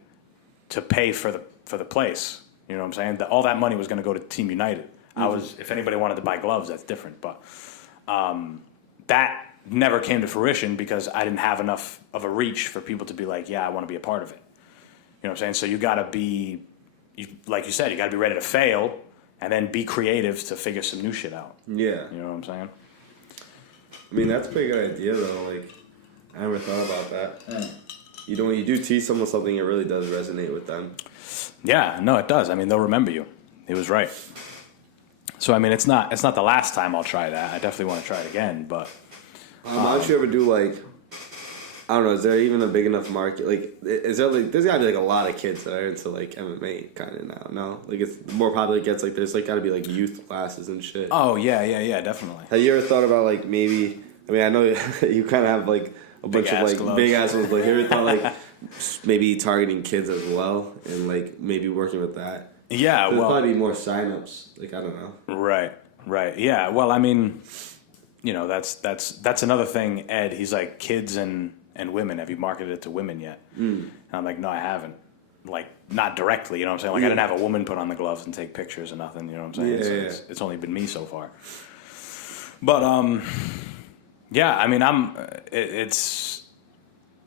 to pay for the place. You know what I'm saying? All that money was going to go to Team United. If anybody wanted to buy gloves, that's different. But that never came to fruition because I didn't have enough of a reach for people to be like, yeah, I want to be a part of it. You know what I'm saying? So you got to be, like you said, you got to be ready to fail and then be creative to figure some new shit out. Yeah. You know what I'm saying? I mean, that's a pretty good idea, though. Like, I never thought about that. You know, when you do teach someone something, it really does resonate with them. Yeah, no, it does. I mean, they'll remember you. He was right. So, I mean, it's not the last time I'll try that. I definitely want to try it again, but... Why don't you ever do, like, I don't know, is there even a big enough market? Like, is there, like, there's got to be, like, a lot of kids that are into, like, MMA kind of now, no? Like, it's more popular it gets, like, there's, like, got to be, like, youth classes and shit. Oh, yeah, definitely. Have you ever thought about, like, maybe, I mean, I know you kind of have, like, a bunch of, like, gloves. big-ass ones, but have you ever thought, like, maybe targeting kids as well and, like, maybe working with that? Yeah, There'll well... probably be more sign-ups, like, I don't know. Right. Yeah, well, I mean... You know, that's another thing, Ed. He's like, kids and women. Have you marketed it to women yet? And I'm like, no, I haven't. Like, not directly, you know what I'm saying? Like, I didn't have a woman put on the gloves and take pictures or nothing, you know what I'm saying? Yeah, It's only been me so far. But, yeah, I mean, it's...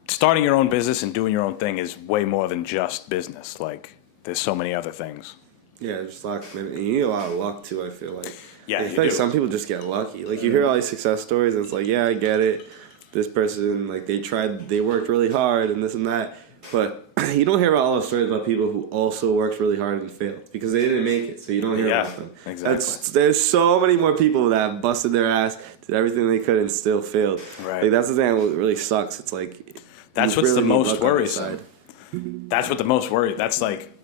Starting your own business and doing your own thing is way more than just business. Like, there's so many other things. Yeah, just luck. And you need a lot of luck, too, I feel like. Yeah, I feel like some people just get lucky. Like, you hear all these success stories, and it's like, yeah, I get it. This person, like, they worked really hard and this and that. But you don't hear about all the stories about people who also worked really hard and failed because they didn't make it, so you don't hear about them. Exactly. There's so many more people that busted their ass, did everything they could, and still failed. Right. Like, that's the thing that really sucks. It's like... That's what's really the most worrisome. side. That's what the most worry. That's like...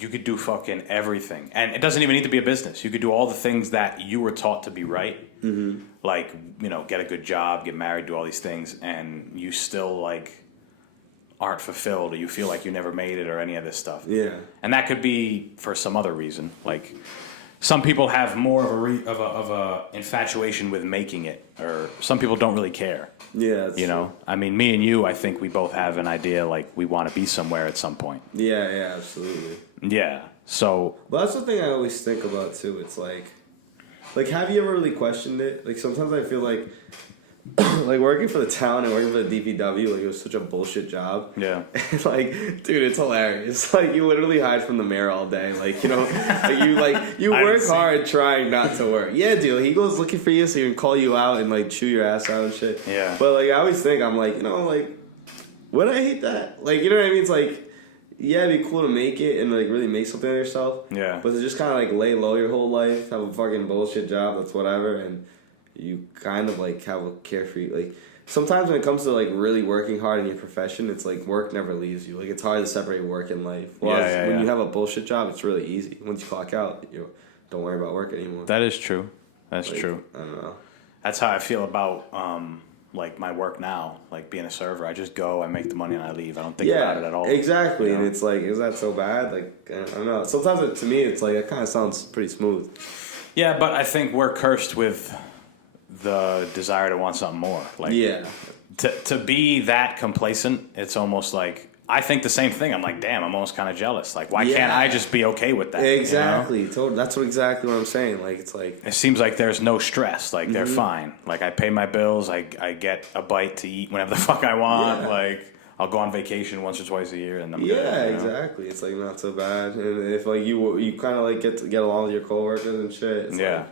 You could do fucking everything. And it doesn't even need to be a business. You could do all the things that you were taught to be right. Mm-hmm. Like, you know, get a good job, get married, do all these things, and you still, like, aren't fulfilled or you feel like you never made it or any of this stuff. Yeah. And that could be for some other reason. Like, some people have more of a infatuation with making it, or some people don't really care. Yeah. You know? I mean, me and you, I think we both have an idea, like, we want to be somewhere at some point. Yeah, absolutely. Yeah, so... Well, that's the thing I always think about, too. It's like, have you ever really questioned it? Like, sometimes I feel like, like, working for the town and working for the DPW, like, it was such a bullshit job. Yeah. Like, dude, it's hilarious. Like, you literally hide from the mayor all day. Like, you know, you work hard trying not to work. Yeah, dude, he goes looking for you so he can call you out and, like, chew your ass out and shit. Yeah. But, like, I always think, I'm like, you know, like, would I hate that? Like, you know what I mean? It's like... Yeah, it'd be cool to make it and, like, really make something of yourself. Yeah. But to just kind of, like, lay low your whole life, have a fucking bullshit job, that's whatever, and you kind of, like, have a carefree... Like, sometimes when it comes to, like, really working hard in your profession, it's, like, work never leaves you. Like, it's hard to separate work and life. Whereas when you have a bullshit job, it's really easy. Once you clock out, you don't worry about work anymore. That is true. That's true. I don't know. That's how I feel about... like my work now, like being a server, I just go, I make the money, and I leave. I don't think about it at all. Exactly. You know? And it's like, is that so bad? Like, I don't know. Sometimes to me, it's like, it kind of sounds pretty smooth. Yeah, but I think we're cursed with the desire to want something more. Like, yeah. To be that complacent, it's almost like I think the same thing. I'm like, damn, I'm almost kind of jealous. Like, why can't I just be okay with that? Exactly. You know? That's exactly what I'm saying. Like, it's like... It seems like there's no stress. Like, they're fine. Like, I pay my bills. I get a bite to eat whenever the fuck I want. Yeah. Like, I'll go on vacation once or twice a year, and I'm good. Yeah, exactly. It's, like, not so bad. And if, like, you kind of, like, get along with your coworkers and shit, it's like,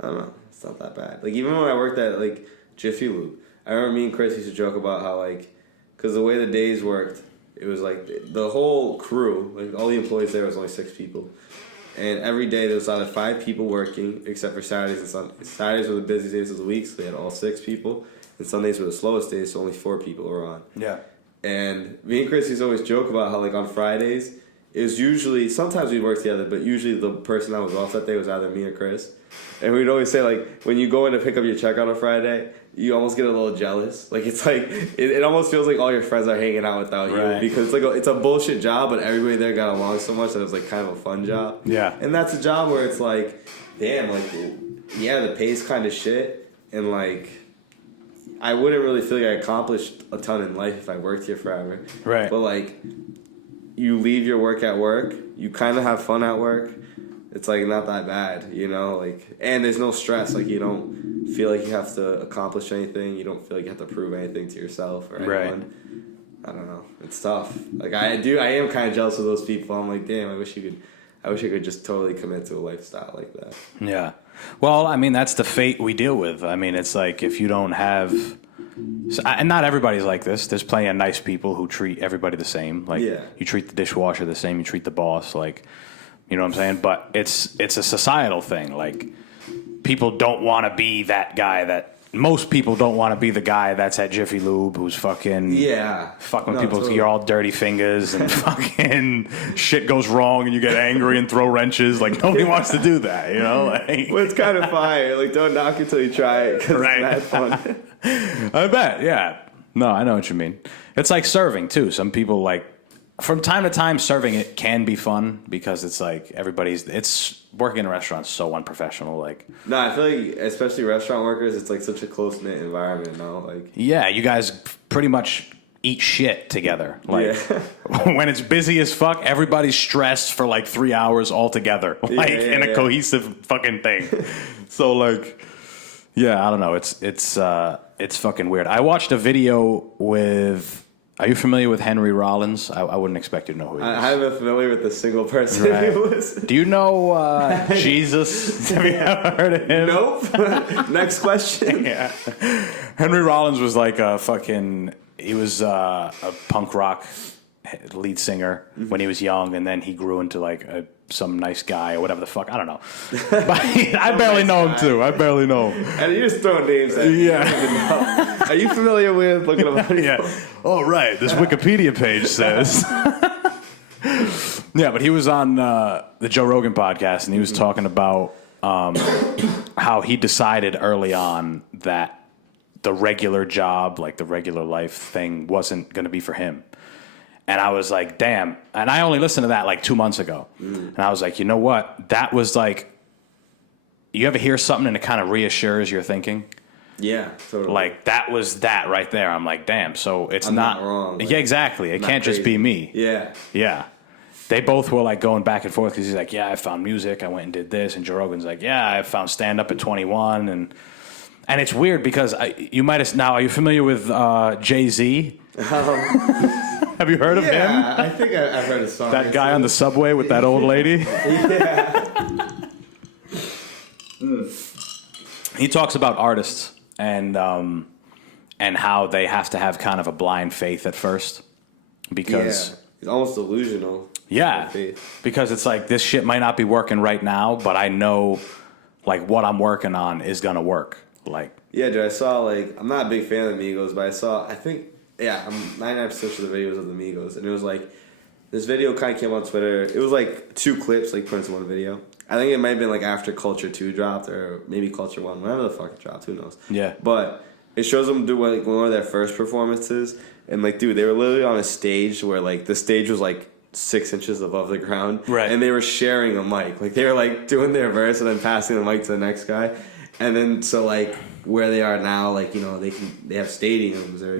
I don't know. It's not that bad. Like, even when I worked at, like, Jiffy Lube, I remember me and Chris used to joke about how, like... Because the way the days worked, it was like the whole crew, like all the employees there was only 6 people. And every day there was either 5 people working, except for Saturdays and Sundays. Saturdays were the busiest days of the week, so they had all 6 people. And Sundays were the slowest days, so only 4 people were on. Yeah. And me and Chris used to always joke about how, like, on Fridays, it was usually, sometimes we'd work together, but usually the person that was off that day was either me or Chris. And we'd always say, like, when you go in to pick up your check on a Friday, you almost get a little jealous. Like, it's like, it almost feels like all your friends are hanging out without you. Because it's a bullshit job, but everybody there got along so much that it was, like, kind of a fun job. Yeah. And that's a job where it's like, damn, like, yeah, the pay's kind of shit. And, like, I wouldn't really feel like I accomplished a ton in life if I worked here forever. Right. But, like, you leave your work at work. You kind of have fun at work. It's, like, not that bad, you know? Like, and there's no stress. Like, you don't feel like you have to accomplish anything. You don't feel like you have to prove anything to yourself or anyone. I don't know. It's tough. Like, I am kind of jealous of those people. I'm like, damn, I wish I could just totally commit to a lifestyle like that. Yeah. Well, I mean, that's the fate we deal with. I mean, it's like if you don't have... And not everybody's like this. There's plenty of nice people who treat everybody the same. Like, you treat the dishwasher the same. You treat the boss like... You know what I'm saying? But it's a societal thing. Like, people don't want to be that guy that... Most people don't want to be the guy that's at Jiffy Lube who's fucking... Yeah. Fucking people totally. You're all dirty fingers and fucking shit goes wrong and you get angry and throw wrenches. Like, nobody wants to do that, you know? Like, well, it's kind of fire. Like, don't knock it till you try it because it's mad fun. I bet, yeah. No, I know what you mean. It's like serving, too. Some people, like... From time to time, serving it can be fun because it's like it's working in a restaurant is so unprofessional. Like, no, I feel like especially restaurant workers, it's like such a close knit environment. No, like, yeah, you guys pretty much eat shit together. Like, when it's busy as fuck, everybody's stressed for like 3 hours all together, like in a cohesive fucking thing. So like, yeah, I don't know. It's fucking weird. I watched a video with. Are you familiar with Henry Rollins? I wouldn't expect you to know who he is. I haven't been familiar with a single person who was. Do you know Jesus? Have you ever heard of him? Nope. Next question. Yeah. Henry Rollins was like a fucking... He was a punk rock lead singer when he was young, and then he grew into like some nice guy or whatever the fuck. I don't know. But I barely know him too. I barely know him. And you're just throwing names at me. Yeah. Are you familiar with looking at my Oh, right. This Wikipedia page says. Yeah, but he was on the Joe Rogan podcast, and he was talking about how he decided early on that the regular job, like the regular life thing, wasn't going to be for him. And I was like, damn. And I only listened to that like 2 months ago. And I was like, you know what? That was like, you ever hear something and it kind of reassures your thinking? Yeah, totally. Like, that was that right there. I'm like, damn. So it's I'm not wrong. Like, yeah, exactly. It can't just be me. Yeah. Yeah. They both were like going back and forth because he's like, yeah, I found music. I went and did this. And Joe Rogan's like, yeah, I found stand-up at 21. And it's weird because you might have... Now, are you familiar with Jay-Z? Have you heard of him? Yeah, I think I've heard a song. That guy on the subway with that old lady? Yeah. He talks about artists and how they have to have kind of a blind faith at first. Because... Yeah. It's almost delusional. Yeah. Because it's like, this shit might not be working right now, but I know, like, what I'm working on is going to work. Like... Yeah, dude, I saw, like... I'm not a big fan of the Migos, but I think... Yeah, I'm 99% sure the videos of the Migos. And it was like, this video kind of came on Twitter. It was like 2 clips, like put into one video. I think it might have been like after Culture 2 dropped, or maybe Culture 1, whatever the fuck it dropped, who knows. Yeah. But it shows them do like one of their first performances. And like, dude, they were literally on a stage where like the stage was like 6 inches above the ground. Right. And they were sharing a mic. Like they were like doing their verse and then passing the mic to the next guy. And then so like where they are now, like, you know, they have stadiums or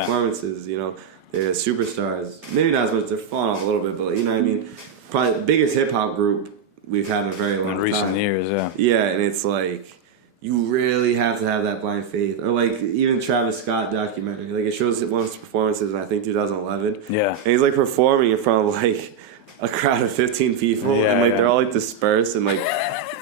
performances, you know, they're superstars. Maybe not as much. They're falling off a little bit, but you know what I mean. Probably the biggest hip hop group we've had in a very long time. In recent years, yeah. Yeah, and it's like you really have to have that blind faith, or like even Travis Scott documentary. Like it shows one of his performances in I think 2011. Yeah, and he's like performing in front of like a crowd of 15 people, and like they're all like dispersed and like.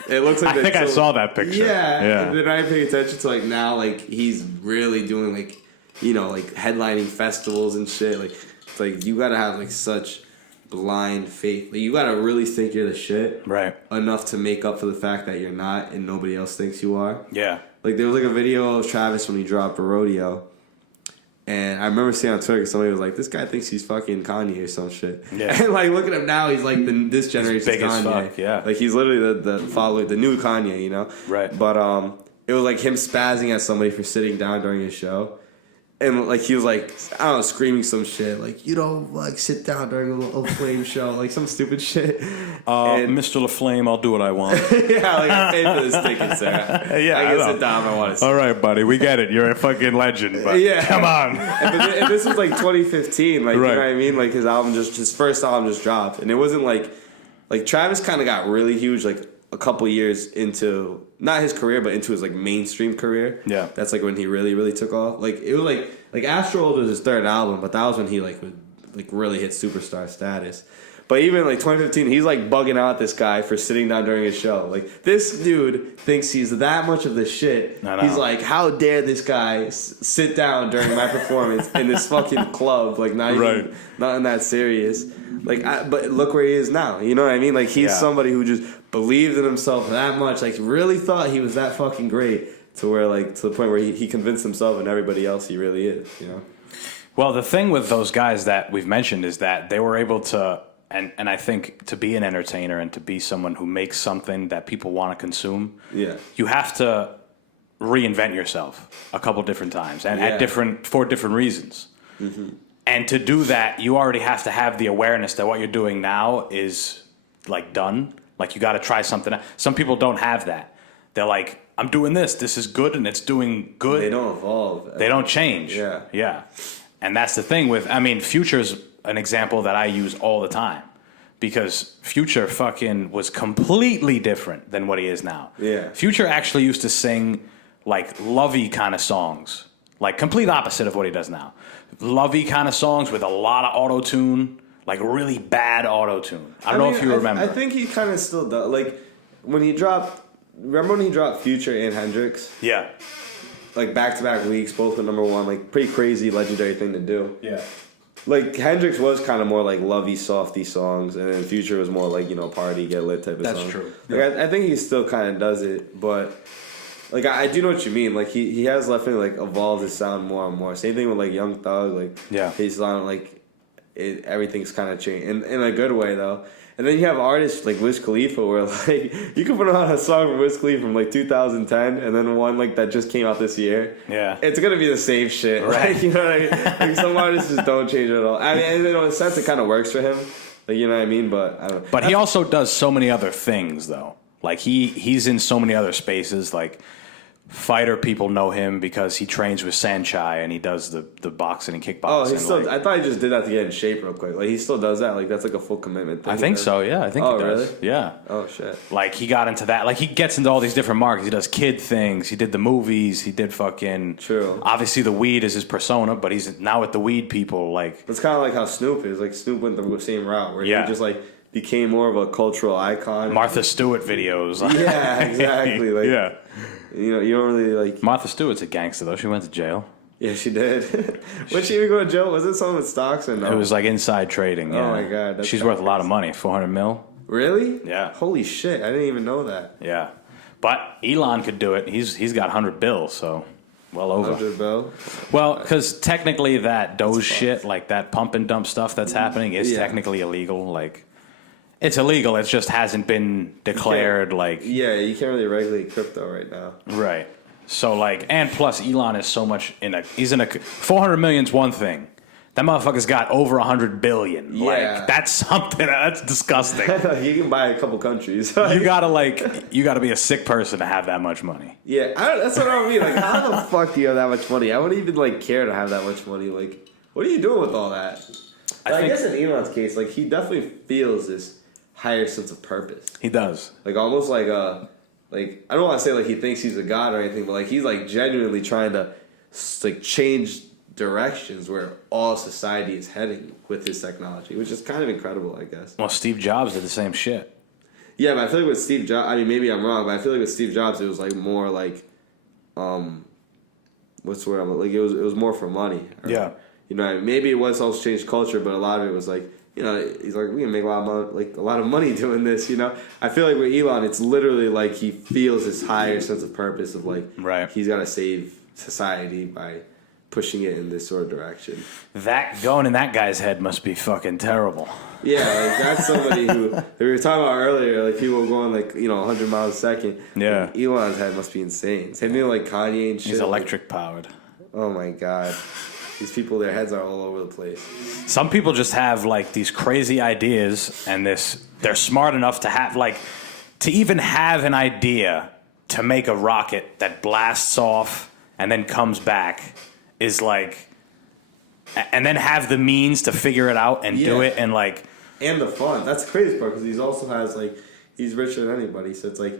It looks like I think I saw that picture. Yeah. And then I pay attention to like now, like he's really doing like, you know, like headlining festivals and shit. Like it's like you gotta have like such blind faith. Like you gotta really think you're the shit, right? Enough to make up for the fact that you're not, and nobody else thinks you are. Yeah. Like there was like a video of Travis when he dropped a rodeo. And I remember seeing on Twitter, somebody was like, "This guy thinks he's fucking Kanye or some shit." Yeah. And like, look at him now; he's like this generation's big Kanye. As fuck, yeah. Like he's literally the follower, the new Kanye, you know. Right. But it was like him spazzing at somebody for sitting down during his show, and like he was like, I don't know, screaming some shit like, "You don't like sit down during a Flame show," like some stupid shit. Mr. LaFlame, I'll do what I want. Yeah, like I paid for this ticket, sir. Yeah, I can sit down if I want to sit. All right, buddy, we get it. You're a fucking legend, but yeah. Come on. And this was like 2015, like right. You know what I mean? Like his first album just dropped, and it wasn't like Travis kind of got really huge like a couple years into not his career, but into his like mainstream career. Yeah, that's like when he really took off. Like it was like Astro was his third album, but that was when he like would like really hit superstar status. But even like 2015, he's like bugging out this guy for sitting down during his show. Like this dude thinks he's that much of the shit. He's like, how dare this guy sit down during my performance in this fucking club? Like not even that serious. Like, but look where he is now. You know what I mean? Like he's somebody who just believed in himself that much. Like really thought he was that fucking great to where like to the point where he convinced himself and everybody else he really is. You know. Well, the thing with those guys that we've mentioned is that they were able to. And I think to be an entertainer and to be someone who makes something that people want to consume, you have to reinvent yourself a couple different times and for different reasons. Mm-hmm. And to do that, you already have to have the awareness that what you're doing now is like done. Like you got to try something. Some people don't have that. They're like, I'm doing this. This is good and it's doing good. They don't evolve. They don't change. Yeah. And that's the thing with, I mean, Future's an example that I use all the time because Future fucking was completely different than what he is now. Yeah. Future actually used to sing like lovey kind of songs, like complete opposite of what he does now. Lovey kind of songs with a lot of auto-tune, like really bad auto-tune. I don't know if you remember. I think he kind of still does. Like when he dropped, remember when he dropped Future and Hendrix? Yeah. Like back-to-back weeks, both at number one, like pretty crazy, legendary thing to do. Yeah. Like Hendrix was kind of more like lovey, softy songs, and then Future was more like, you know, party, get lit type of That's song. true. Like I think he still kind of does it, but like I do know what you mean. Like he has definitely like evolved his sound more and more. Same thing with like Young Thug. Like his sound like everything's kind of changed in a good way though. And then you have artists like Wiz Khalifa where like you can put on a song from Wiz Khalifa from like 2010 and then one like that just came out this year. Yeah. It's gonna be the same shit. Right. Like, you know what I mean? Like some artists just don't change at all. I mean, in a sense it kind of works for him. Like, you know what I mean? But I don't know. But he also does so many other things though. Like he's in so many other spaces. Like fighter people know him because he trains with Sanchai and he does the boxing and kickboxing. Oh, he still. I thought he just did that to get in shape real quick. Like he still does that. Like that's like a full commitment thing. I think so. Yeah, I think he does. Really? Yeah. Oh shit. Like he got into that. Like he gets into all these different markets. He does kid things. He did the movies. He did fucking. True. Obviously, the weed is his persona, but he's now with the weed people. Like it's kind of like how Snoop is. Like Snoop went the same route where he just like became more of a cultural icon. Martha Stewart videos. Yeah, exactly. Like yeah. You know, you don't really like. Martha Stewart's a gangster though. She went to jail. Yeah, she did. When she even go to jail? Was it something with stocks or no? It was like inside trading. Yeah. Oh my god, she's worth a lot of money. 400 mil. Really? Yeah. Holy shit! I didn't even know that. Yeah, but Elon could do it. He's got 100 bills, so well over. 100 bill. Well, because technically that Doge shit, like that pump and dump stuff that's happening, is technically illegal. Like. It's illegal. It just hasn't been declared like. Yeah, you can't really regulate crypto right now. Right. So like, and plus Elon is so much he's in a 400 million's one thing. That motherfucker's got over 100 billion. Yeah. Like that's something that's disgusting. You can buy a couple countries. you gotta be a sick person to have that much money. Yeah, that's what I mean. Like, how the fuck do you have that much money? I wouldn't even like care to have that much money. Like, what are you doing with all that? I guess in Elon's case, like, he definitely feels this higher sense of purpose. He does. Like, almost like a, like, I don't want to say like he thinks he's a god or anything, but like he's like genuinely trying to like change directions where all society is heading with his technology, which is kind of incredible, I guess. Well, Steve Jobs did the same shit. Yeah, but I feel like with Steve Jobs, I mean, maybe I'm wrong, but I feel like with Steve Jobs, it was like more like, what's the word? Like it was more for money. Yeah. You know, maybe it was also changed culture, but a lot of it was like, you know, he's like, we can make a lot of money doing this. You know, I feel like with Elon, it's literally like he feels this higher sense of purpose of like, right, he's got to save society by pushing it in this sort of direction. That going in that guy's head must be fucking terrible. Yeah, like that's somebody who we were talking about earlier. Like people going like 100 miles a second. Yeah, like, Elon's head must be insane. Same thing like Kanye and shit. He's electric powered. Oh my god. These people, their heads are all over the place. Some people just have like these crazy ideas, and they're smart enough to have to even have an idea to make a rocket that blasts off and then comes back is like, and then have the means to figure it out and do it and the fun. That's the crazy part because he also has he's richer than anybody. So it's like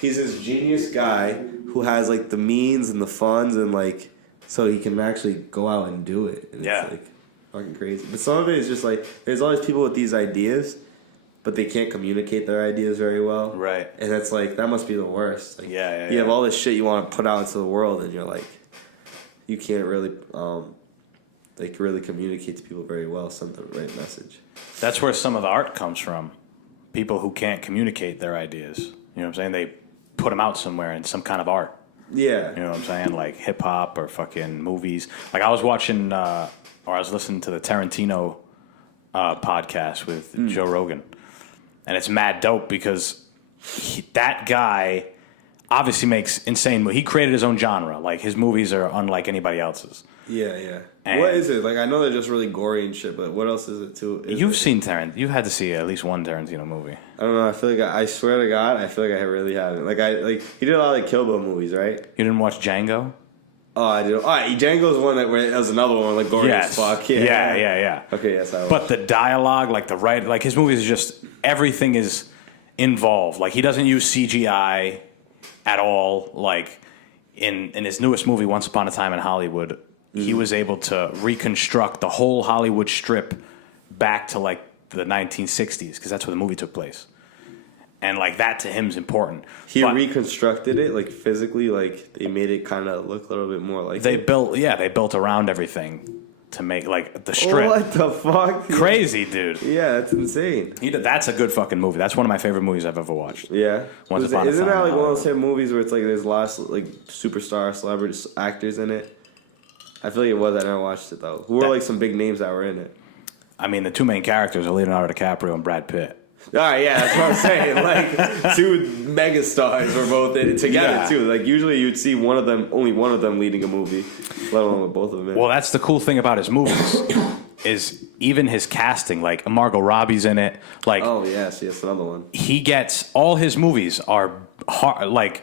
he's this genius guy who has the means and the funds and so he can actually go out and do it. And it's fucking crazy. But some of it is just there's all these people with these ideas, but they can't communicate their ideas very well. Right. And that's that must be the worst. You Yeah. have all this shit you want to put out into the world and you're you can't really really communicate to people very well, send the right message. That's where some of the art comes from. People who can't communicate their ideas. You know what I'm saying? They put them out somewhere in some kind of art. Yeah. You know what I'm saying? Like hip-hop or fucking movies. I was watching, or I was listening to the Tarantino podcast with Joe Rogan. And it's mad dope because that guy obviously makes insane movies. He created his own genre. His movies are unlike anybody else's. Yeah. And what is it? I know they're just really gory and shit, but what else is it too? You've seen Tarantino. You've had to see at least one Tarantino movie. I don't know. I feel I swear to God, I feel I really haven't. He did a lot of Kill Bill movies, right? You didn't watch Django? Oh, I did. Oh, Django's one that was another one gory as fuck. Yeah. Okay, yes, I was. But the dialogue, his movies is just everything is involved. He doesn't use CGI at all. In his newest movie, Once Upon a Time in Hollywood, he was able to reconstruct the whole Hollywood strip back to the 1960s because that's where the movie took place. And that to him is important. He reconstructed it physically, they made it kind of look a little bit more they built around everything to make the strip. What the fuck? Crazy, dude. Yeah, that's insane. That's a good fucking movie. That's one of my favorite movies I've ever watched. Yeah. Once Upon a Time. Isn't that one of those type of movies where it's there's lots superstar celebrity actors in it? I feel it was. I never watched it though. Who were some big names that were in it? I mean, the two main characters are Leonardo DiCaprio and Brad Pitt. All right, yeah, that's what I'm saying. Two megastars were both in it together too. Usually you'd see only one of them leading a movie, let alone with both of them in it. Well, that's the cool thing about his movies is even his casting. Margot Robbie's in it. Oh yes, another one. He gets all his movies are hard.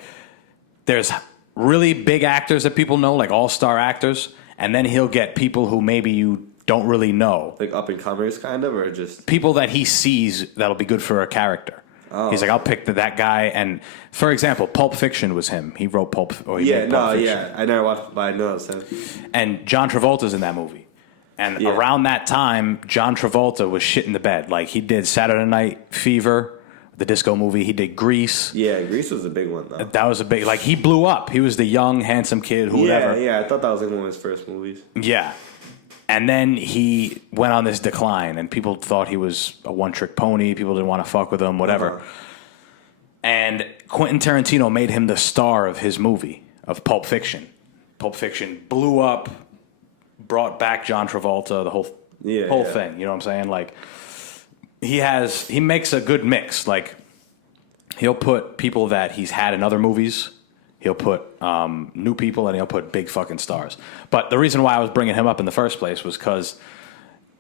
There's really big actors that people know, all-star actors, and then he'll get people who maybe you don't really know. Up and comers, kind of, or just people that he sees that'll be good for a character. Oh. He's I'll pick that guy. And for example, Pulp Fiction was him. He wrote Pulp. Or he made Pulp Fiction. I never watched, but I know it's him. And John Travolta's in that movie. And around that time, John Travolta was shit in the bed. He did Saturday Night Fever, the disco movie. He did Grease. Yeah, Grease was a big one though. That was a big he blew up. He was the young, handsome kid who whatever. Yeah, I thought that was one of his first movies. Yeah. And then he went on this decline, and people thought he was a one-trick pony. People didn't want to fuck with him, whatever. And Quentin Tarantino made him the star of his movie, of Pulp Fiction. Pulp Fiction blew up, brought back John Travolta, the whole thing. You know what I'm saying? He makes a good mix. He'll put people that he's had in other movies. He'll put new people, and he'll put big fucking stars. But the reason why I was bringing him up in the first place was because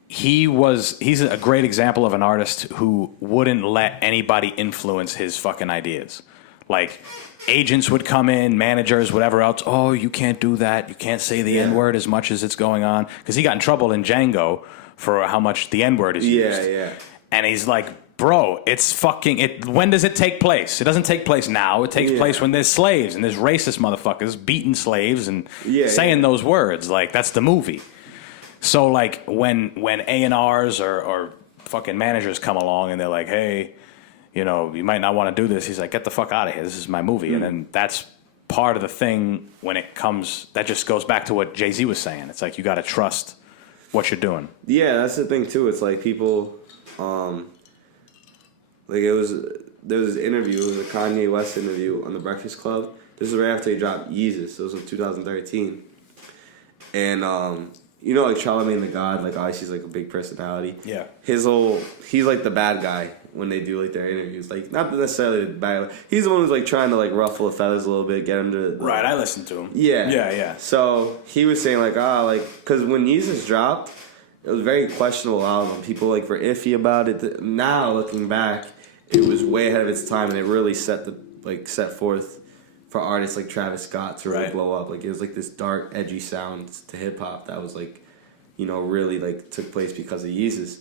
he's a great example of an artist who wouldn't let anybody influence his fucking ideas. Like, agents would come in, managers, whatever else. Oh, you can't do that. You can't say the N-word as much as it's going on. Because he got in trouble in Django for how much the N-word is used. Yeah. And he's like, bro, it's fucking... When does it take place? It doesn't take place now. It takes place when there's slaves and there's racist motherfuckers beating slaves and saying those words. Like, that's the movie. So, like, when A&Rs or fucking managers come along and they're like, hey, you know, you might not want to do this. He's like, get the fuck out of here. This is my movie. And then that's part of the thing when it comes... That just goes back to what Jay-Z was saying. It's like, you got to trust what you're doing. Yeah, that's the thing, too. It's like people... like, there was this interview. It was a Kanye West interview on The Breakfast Club. This was right after he dropped Yeezus. It was in 2013. And... you know, like Charlamagne the God, like obviously he's like a big personality. Yeah. He's like the bad guy when they do like their interviews. Like not necessarily the bad. He's the one who's like trying to like ruffle the feathers a little bit, get him to. Right, I listened to him. Yeah. So he was saying like because when Yeezus dropped, it was a very questionable album. People like were iffy about it. Now looking back, it was way ahead of its time, and it really set forth for artists like Travis Scott to really blow up. Like it was like this dark, edgy sound to hip hop that was like, you know, really like took place because of Yeezus.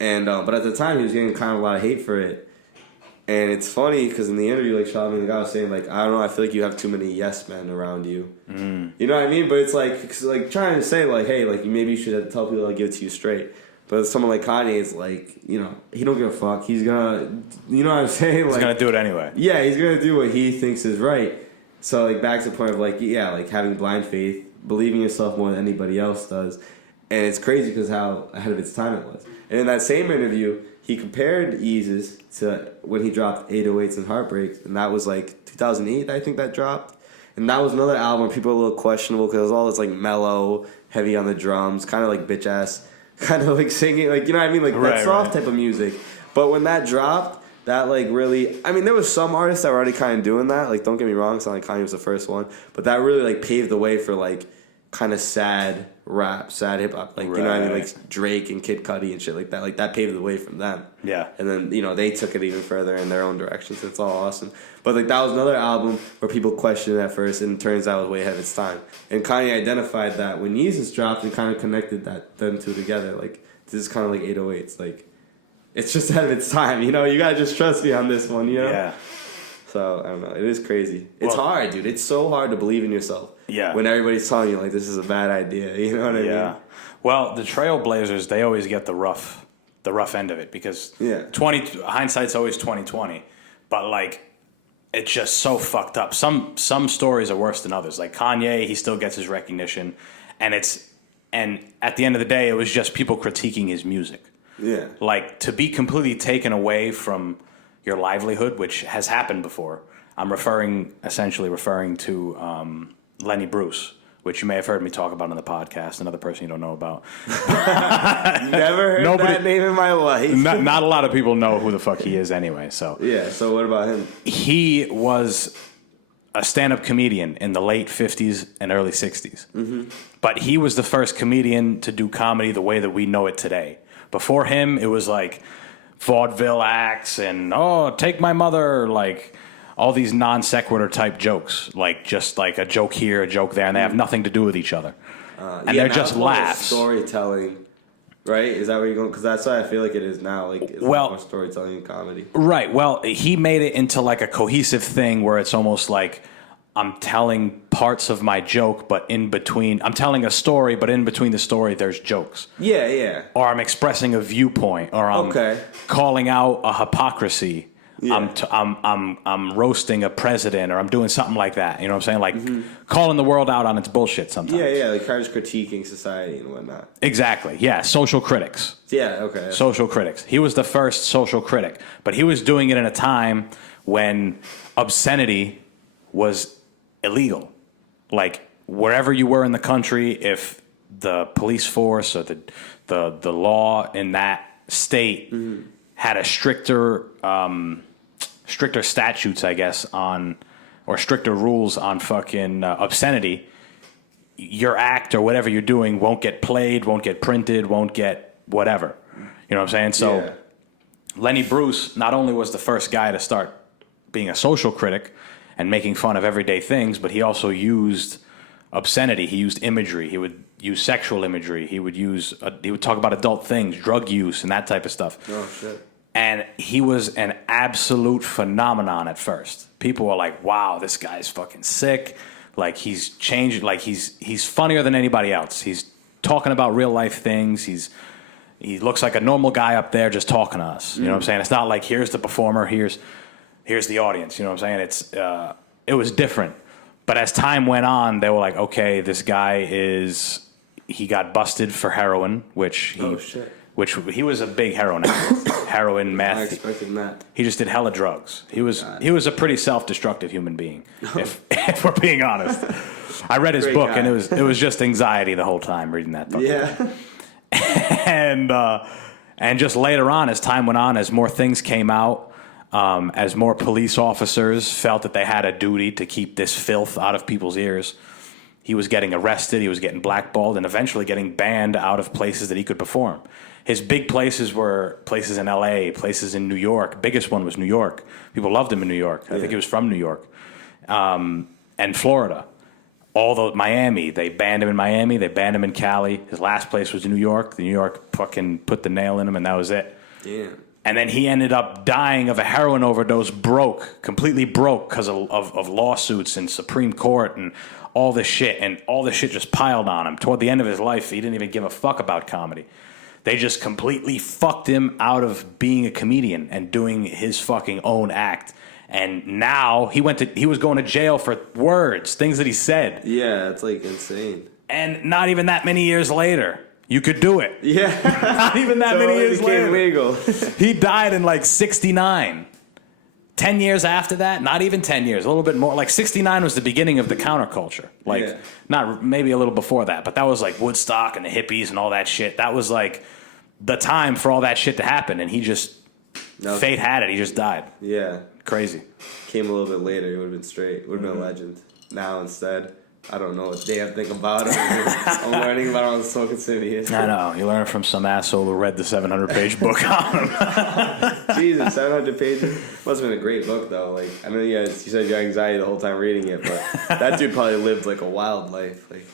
And but at the time he was getting kind of a lot of hate for it. And it's funny because in the interview, like Charlamagne the God was saying, like, I don't know, I feel like you have too many yes men around you. You know what I mean? But it's like trying to say like, hey, like maybe you should tell people to give it to you straight. But someone like Kanye is like, you know, he don't give a fuck. He's gonna, you know what I'm saying? Like, he's gonna do it anyway. Yeah, he's gonna do what he thinks is right. So like back to the point of like, yeah, like having blind faith, believing yourself more than anybody else does, and it's crazy because how ahead of its time it was. And in that same interview, he compared Yeezus to when he dropped 808s and Heartbreaks, and that was like 2008, I think that dropped. And that was another album where people were a little questionable because it was all this like mellow, heavy on the drums, kind of like bitch ass. Kind of like singing, like, you know what I mean? Like that soft type of music. But when that dropped, that like really, I mean, there was some artists that were already kind of doing that. Like, don't get me wrong, it's not like Kanye was the first one. But that really like paved the way for like kind of sad rap, sad hip hop. Like, you know what I mean? Like Drake and Kid Cudi and shit like that. Like that paved the way from them. Yeah. And then, you know, they took it even further in their own direction. So it's all awesome. But like that was another album where people questioned it at first, and it turns out it was way ahead of its time. And Kanye identified that when Yeezus dropped, and kind of connected them two together. Like, this is kind of like 808s. Like, it's just ahead of its time. You know, you gotta just trust me on this one. You know. Yeah. So I don't know. It is crazy. It's hard, dude. It's so hard to believe in yourself. Yeah. When everybody's telling you like this is a bad idea. You know what I mean? Yeah. Well, the Trailblazers, they always get the rough end of it because hindsight's always 20/20. But like, it's just so fucked up. Some stories are worse than others. Like Kanye, he still gets his recognition, and at the end of the day, it was just people critiquing his music. Yeah. Like, to be completely taken away from your livelihood, which has happened before. I'm essentially referring to Lenny Bruce, which you may have heard me talk about on the podcast, another person you don't know about. Never heard that name in my life. Not a lot of people know who the fuck he is anyway. So yeah, so what about him? He was a stand-up comedian in the late 50s and early 60s. Mm-hmm. But he was the first comedian to do comedy the way that we know it today. Before him, it was like vaudeville acts and, take my mother, like all these non sequitur type jokes, like just like a joke here, a joke there, and they have nothing to do with each other. And they're just laughs. Storytelling, right? Is that where you're going? Because that's how I feel like it is now. Like, it's more storytelling and comedy. Right. Well, he made it into like a cohesive thing where it's almost like I'm telling parts of my joke, but in between, I'm telling a story, but in between the story, there's jokes. Yeah, yeah. Or I'm expressing a viewpoint, or I'm calling out a hypocrisy. Yeah. I'm roasting a president, or I'm doing something like that. You know what I'm saying? Like calling the world out on its bullshit sometimes. Yeah, like kind of just critiquing society and whatnot. Exactly. Yeah, social critics. Yeah, okay. Social critics. He was the first social critic, but he was doing it in a time when obscenity was illegal. Like wherever you were in the country, if the police force or the law in that state had a stricter statutes, I guess, or stricter rules on fucking obscenity, your act or whatever you're doing won't get played, won't get printed, won't get whatever. You know what I'm saying? So Lenny Bruce not only was the first guy to start being a social critic and making fun of everyday things, but he also used obscenity. He used imagery. He would use sexual imagery. He would talk about adult things, drug use, and that type of stuff. Oh shit. And he was an absolute phenomenon at first. People were like, "Wow, this guy's fucking sick. Like he's changed. Like he's funnier than anybody else. He's talking about real life things. He looks like a normal guy up there just talking to us. You know what I'm saying? It's not like here's the performer, here's the audience. You know what I'm saying? It was different. But as time went on, they were like, okay, this guy he got busted for heroin, which he was a big heroin addict. Heroin, meth. I expected that. He just did hella drugs. He was a pretty self-destructive human being, if we're being honest. I read his book, and it was just anxiety the whole time reading that book. Yeah. And just later on, as time went on, as more things came out, as more police officers felt that they had a duty to keep this filth out of people's ears, he was getting arrested, he was getting blackballed, and eventually getting banned out of places that he could perform. His big places were places in L.A., places in New York. Biggest one was New York. People loved him in New York. I think he was from New York. And Florida. Miami, they banned him in Miami. They banned him in Cali. His last place was New York. New York fucking put the nail in him, and that was it. Damn. And then he ended up dying of a heroin overdose, completely broke because of lawsuits and Supreme Court and all this shit. And all this shit just piled on him. Toward the end of his life, he didn't even give a fuck about comedy. They just completely fucked him out of being a comedian and doing his fucking own act. And now he was going to jail for words, things that he said. Yeah, it's like insane. And not even that many years later, you could do it. Yeah. Not even that many years later. Legal. He died in like 69. 10 years after that, not even 10 years, a little bit more. Like 69 was the beginning of the counterculture. Like not maybe a little before that, but that was like Woodstock and the hippies and all that shit. That was like the time for all that shit to happen, and fate had it. He just died. Yeah. Crazy. Came a little bit later. He would have been straight. Would have been a legend. Now instead, I don't know a damn thing about him. I'm learning about him on Smoking Simian. I know. You learn it from some asshole who read the 700-page book on him. Jesus, 700 pages? Must have been a great book, though. Like, I know you said you had anxiety the whole time reading it, but that dude probably lived like a wild life. Like,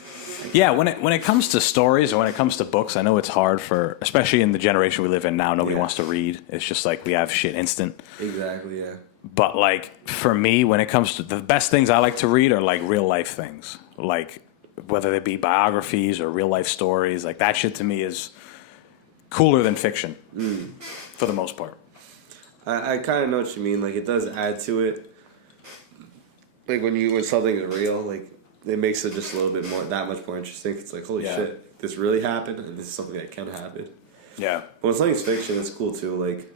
yeah, when it comes to stories or when it comes to books, I know it's hard especially in the generation we live in now, nobody wants to read. It's just like we have shit instant. Exactly, yeah. But like for me, when it comes to the best things I like to read are like real life things. Like whether they be biographies or real life stories, like that shit to me is cooler than fiction for the most part. I kind of know what you mean. Like it does add to it. Like when something is real, like it makes it just a little bit more, that much more interesting. It's like, holy shit, this really happened, and this is something that can happen. Yeah. But when something's fiction, it's cool too. Like,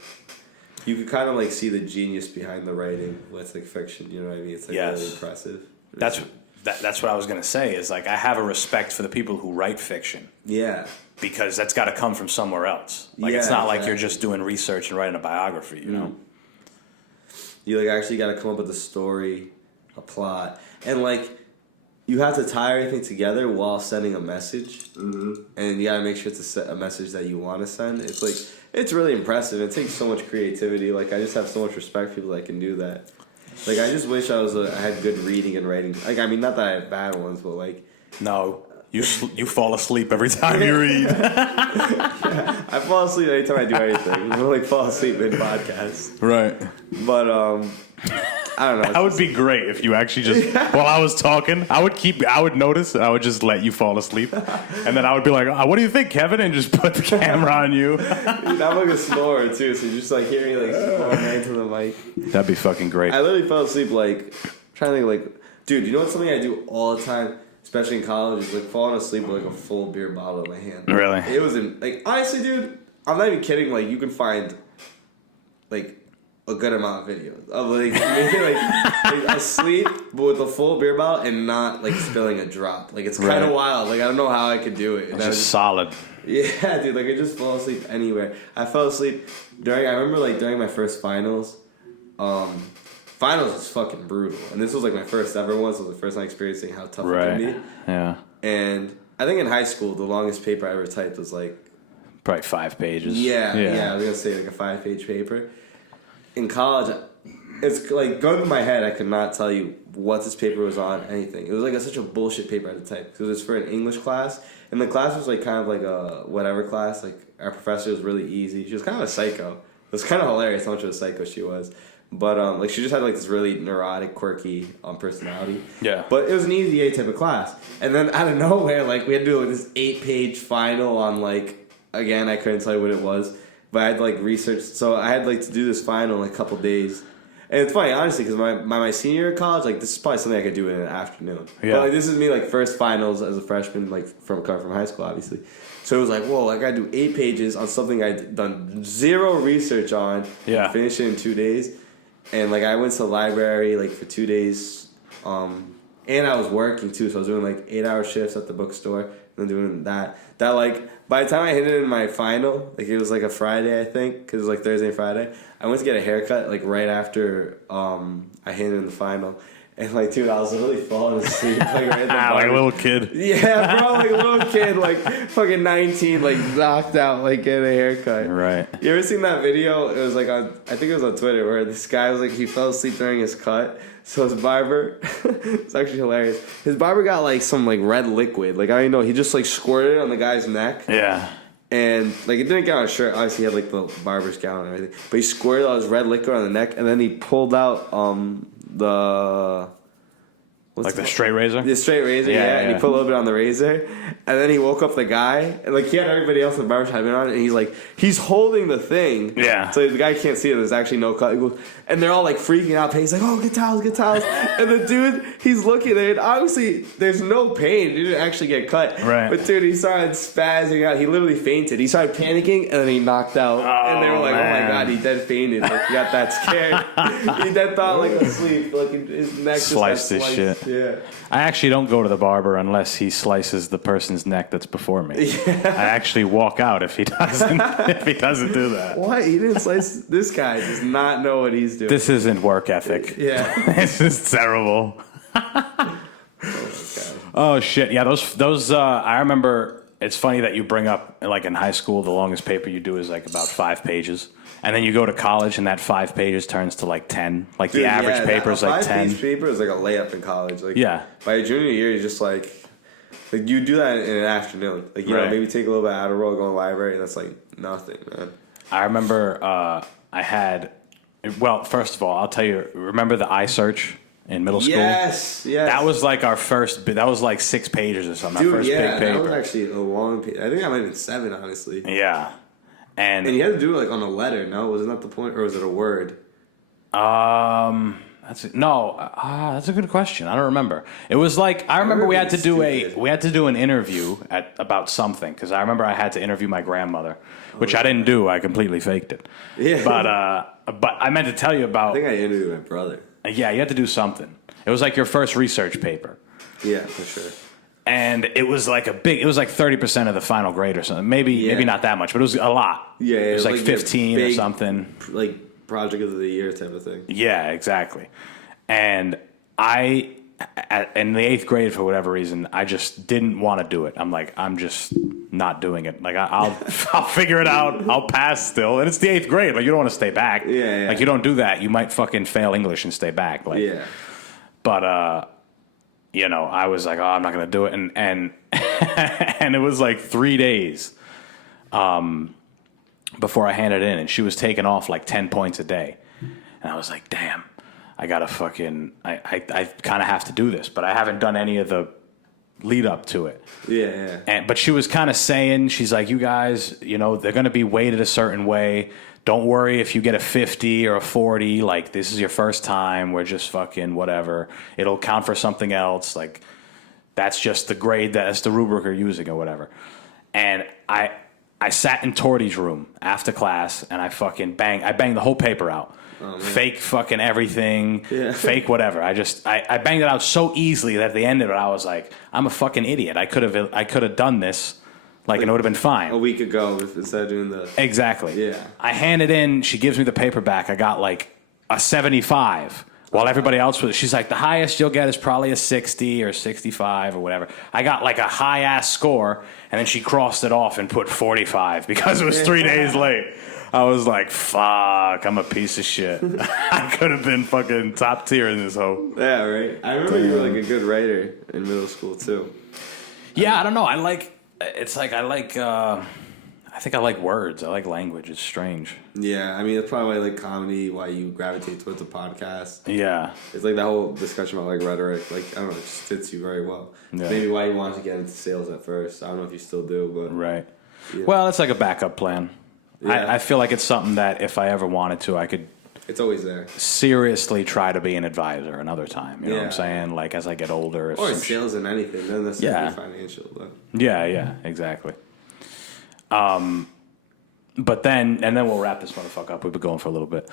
you can kind of like see the genius behind the writing with like fiction. You know what I mean? It's like really impressive. That's what I was gonna say. Is like I have a respect for the people who write fiction. Yeah. Because that's got to come from somewhere else. Like it's not like you're just doing research and writing a biography. You know. You like actually got to come up with a story, a plot, and like. You have to tie everything together while sending a message, and you gotta make sure to set a message that you want to send. It's like it's really impressive. It takes so much creativity. Like I just have so much respect for people that can do that. Like I just wish I had good reading and writing. Like I mean, not that I have bad ones, but like no, you fall asleep every time you read. I fall asleep anytime I do anything. I don't like fall asleep in podcasts. Right. But I don't know. That would be great if you actually just, while I was talking, I would notice and I would just let you fall asleep. And then I would be like, what do you think, Kevin? And just put the camera on you. Dude, I'm like a snorer too, so you just like hear me like snoring right into the mic. That'd be fucking great. I literally fell asleep like, trying to think like, dude, you know what's something I do all the time, especially in college, is like falling asleep with like a full beer bottle in my hand. Really? It was like, honestly, dude, I'm not even kidding, like you can find like a good amount of videos of like me like asleep but with a full beer bottle and not like spilling a drop. Like it's kind of wild. Like I don't know how I could do it. It's just solid. Yeah, dude. Like I just fall asleep anywhere. I fell asleep I remember like during my first finals. Finals was fucking brutal, and this was like my first ever one. So it was the first time experiencing how tough it can be. Yeah. And I think in high school the longest paper I ever typed was like probably 5 pages. Yeah. I was gonna say like a 5-page paper. In college, it's like gun to my head. I could not tell you what this paper was on. Anything. It was like such a bullshit paper at the type because it was for an English class, and the class was like kind of like a whatever class. Like our professor was really easy. She was kind of a psycho. It was kind of hilarious how much of a psycho she was. But like she just had like this really neurotic, quirky personality. Yeah. But it was an easy A type of class. And then out of nowhere, like we had to do like this 8-page final on like, again, I couldn't tell you what it was, but I had to like research. So I had like to do this final in like a couple days. And it's funny, honestly, because my senior year of college, like this is probably something I could do in an afternoon. Yeah. But like this is me like first finals as a freshman, like coming from high school, obviously. So it was like, whoa, I gotta do 8 pages on something I'd done zero research on. Yeah. Finish it in 2 days. And like I went to the library like for 2 days, and I was working too, so I was doing like 8-hour shifts at the bookstore and then doing that. That like by the time I hit it in my final, like it was like a Friday I think, because it was like Thursday and Friday. I went to get a haircut like right after I hit it in the final, and like dude, I was literally falling asleep like right at the bar. Like a little kid. Yeah, bro, like a little kid, like fucking 19, like knocked out, like getting a haircut. Right. You ever seen that video? It was like on, I think it was on Twitter, where this guy was like, he fell asleep during his cut. So his barber, it's actually hilarious. His barber got like some like red liquid. Like I don't even know, he just like squirted it on the guy's neck. Yeah. And like it didn't get on his shirt. Obviously, he had like the barber's gown and everything. But he squirted all his red liquid on the neck, and then he pulled out the. Like the straight razor? The straight razor, yeah. And he put a little bit on the razor. And then he woke up the guy. And like he had everybody else in the barbershop in on it. And he's like, he's holding the thing. Yeah. So the guy can't see it. There's actually no cut. He goes, and they're all like freaking out. He's like, oh, get towels, get towels. And the dude, he's looking there. And obviously, there's no pain. He didn't actually get cut. Right. But dude, he started spazzing out. He literally fainted. He started panicking. And then he knocked out. And they were like, man. oh my God, he dead fainted. Like he got that scared. He dead thought like asleep. Like his neck just got Sliced his shit. Yeah. I actually don't go to the barber unless he slices the person's neck that's before me. Yeah. I actually walk out if he doesn't do that. What? He didn't slice. This guy does not know what he's doing. This isn't work ethic. Yeah. This is terrible. Oh shit. Yeah, those I remember. It's funny that you bring up, like in high school, the longest paper you do is like about 5 pages. And then you go to college and that 5 pages turns to like 10. Like Dude, the average paper is like 10. 5-page paper is like a layup in college. Like yeah. By your junior year, you're just like you do that in an afternoon. Like, you know, maybe take a little bit of Adderall, go to the library, and that's like nothing, man. I remember I had, well, first of all, I'll tell you, remember the iSearch in middle school? Yes. That was like our first, that was like 6 pages or something. Dude, our first big paper. That was actually a long page. I think I might have been 7, honestly. Yeah. And you had to do it like on a letter, no? Wasn't that the point? Or was it a word? That's a good question. I don't remember. It was like I remember we had to do an interview about something because I remember I had to interview my grandmother, which I didn't do. I completely faked it. Yeah. But I meant to tell you about. I think I interviewed my brother. Yeah, you had to do something. It was like your first research paper. Yeah, for sure. And it was like it was like 30% of the final grade or something. Maybe not that much, but it was a lot. Yeah, it was like 15 big, or something. Like project of the year type of thing. Yeah, exactly. And in the 8th grade, for whatever reason, I just didn't want to do it. I'm like, I'm just not doing it. Like I'll figure it out. I'll pass still. And it's the 8th grade. Like you don't want to stay back. Yeah. Like you don't do that. You might fucking fail English and stay back. Like, yeah. But you know, I was like, oh, I'm not gonna do it. And and it was like 3 days before I handed it in, and she was taking off like 10 points a day, and I was like, damn. I gotta fucking, I kind of have to do this, but I haven't done any of the lead up to it. Yeah. But she was kind of saying, she's like, you guys, you know, they're gonna be weighted a certain way. Don't worry if you get a 50 or a 40. Like this is your first time. We're just fucking whatever. It'll count for something else. Like that's just the grade. That's the rubric you're using or whatever. And I sat in Torty's room after class and I banged the whole paper out. Oh, fake fucking everything, fake whatever. I banged it out so easily that at the end of it, I was like, I'm a fucking idiot. I could have done this, like and it would have been fine. A week ago, instead of doing the... Exactly. Yeah. I hand it in, she gives me the paper back. I got like a 75, while everybody else was... She's like, the highest you'll get is probably a 60 or 65 or whatever. I got like a high-ass score, and then she crossed it off and put 45 because it was 3 days late. I was like, fuck, I'm a piece of shit. I could have been fucking top tier in this hoe. Yeah, right. I remember you were like a good writer in middle school too. Yeah, I don't know. I think I like words. I like language. It's strange. Yeah, I mean that's probably why, like comedy, why you gravitate towards a podcast. Yeah. It's like that whole discussion about like rhetoric. Like I don't know, it just fits you very well. Yeah. Maybe why you wanted to get into sales at first. I don't know if you still do, but Right. Yeah. Well, it's like a backup plan. Yeah. I feel like it's something that if I ever wanted to, I could it's always there. seriously try to be an advisor another time. You know what I'm Yeah. saying? Like as I get older. Or sales in anything, doesn't necessarily be financial. But. Yeah, exactly. But then we'll wrap this motherfucker up. We've been going for a little bit.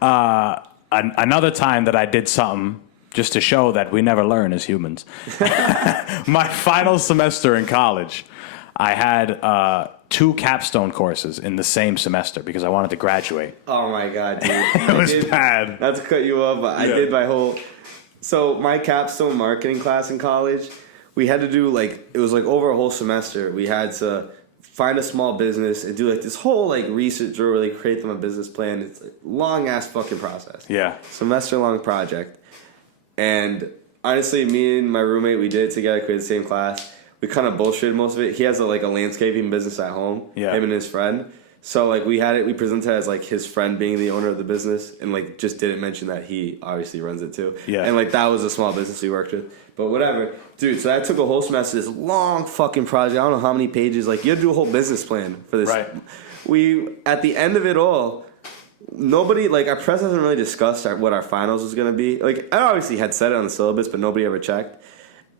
Yeah. Another time that I did something just to show that we never learn as humans. My final semester in college, I had 2 capstone courses in the same semester because I wanted to graduate. Oh my god, dude! It was bad. Not to cut you off, but I did my whole. So my capstone marketing class in college, we had to do like it was like over a whole semester. We had to find a small business and do like this whole like research or really create them a business plan. It's a long ass fucking process. Yeah. Semester long project. And honestly, me and my roommate, we did it together, created the same class. We kind of bullshitted most of it. He has a landscaping business at home. Yeah. Him and his friend. So like we presented it as like his friend being the owner of the business and like just didn't mention that he obviously runs it too. Yeah. And like that was a small business we worked with. But whatever. Dude, so that took a whole semester, this long fucking project. I don't know how many pages. Like you had to do a whole business plan for this. Right. We at the end of it all, nobody, like, our press hasn't really discussed what our finals was going to be. Like, I obviously had said it on the syllabus, but nobody ever checked.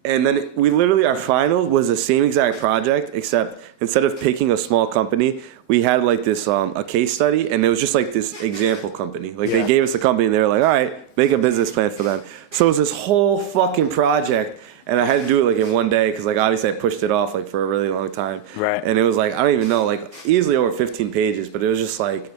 And then our finals was the same exact project, except instead of picking a small company, we had, like, this, a case study, and it was just, like, this example company. Like, They gave us the company, and they were like, all right, make a business plan for them. So it was this whole fucking project, and I had to do it, like, in one day, because, like, obviously I pushed it off, like, for a really long time. Right. And it was, like, I don't even know, like, easily over 15 pages, but it was just, like,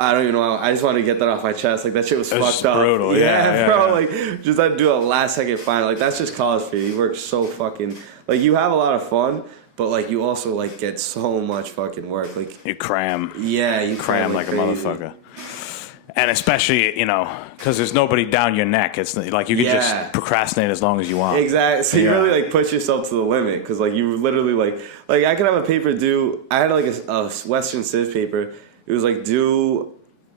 I don't even know. I just wanted to get that off my chest. Like, that shit was fucked up. Brutal. Yeah, bro. yeah. Like, just had to do a last second final. Like, that's just college for you. You work so fucking. Like, you have a lot of fun, but, like, you also, like, get so much fucking work. Like, You cram. yeah, you Cram like a crazy. motherfucker. And especially, because there's nobody down your neck. It's like you can just procrastinate as long as you want. Exactly. So you Yeah. really, like, push yourself to the limit. Because, like, you literally, like, I could have a paper due. I had, like, a Western Civ paper. It was, like, due,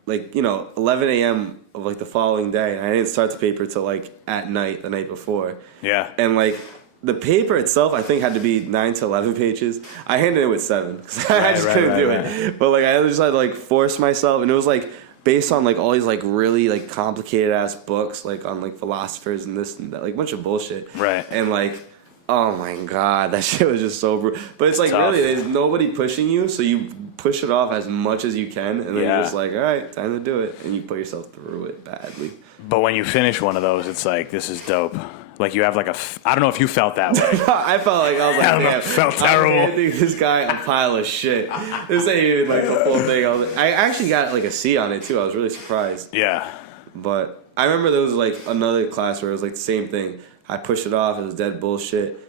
like, 11 a.m. of, like, the following day. And I didn't start the paper till, like, at night, the night before. Yeah. And, like, the paper itself, I think, had to be 9 to 11 pages. I handed it with 7. Because I just couldn't do it. But, like, I just had to, like, force myself. And it was, like, based on, like, all these, like, really, like, complicated-ass books, like, on, like, philosophers and this and that. Like, a bunch of bullshit. Right. And, like, oh, my God, that shit was just so brutal. But it's, like, Tough. really, there's nobody pushing you, so you push it off as much as you can, and then you're just like, all right, time to do it. And you put yourself through it badly. But when you finish one of those, it's like, this is dope. Like, you have, like, I don't know if you felt that way. I felt like, I was like, I don't know, damn, it felt I'm terrible. handing this guy a pile of shit. This ain't even, like, the full thing. I actually got, like, a C on it, too. I was really surprised. Yeah. But I remember there was, like, another class where it was, like, the same thing. I pushed it off. It was dead bullshit.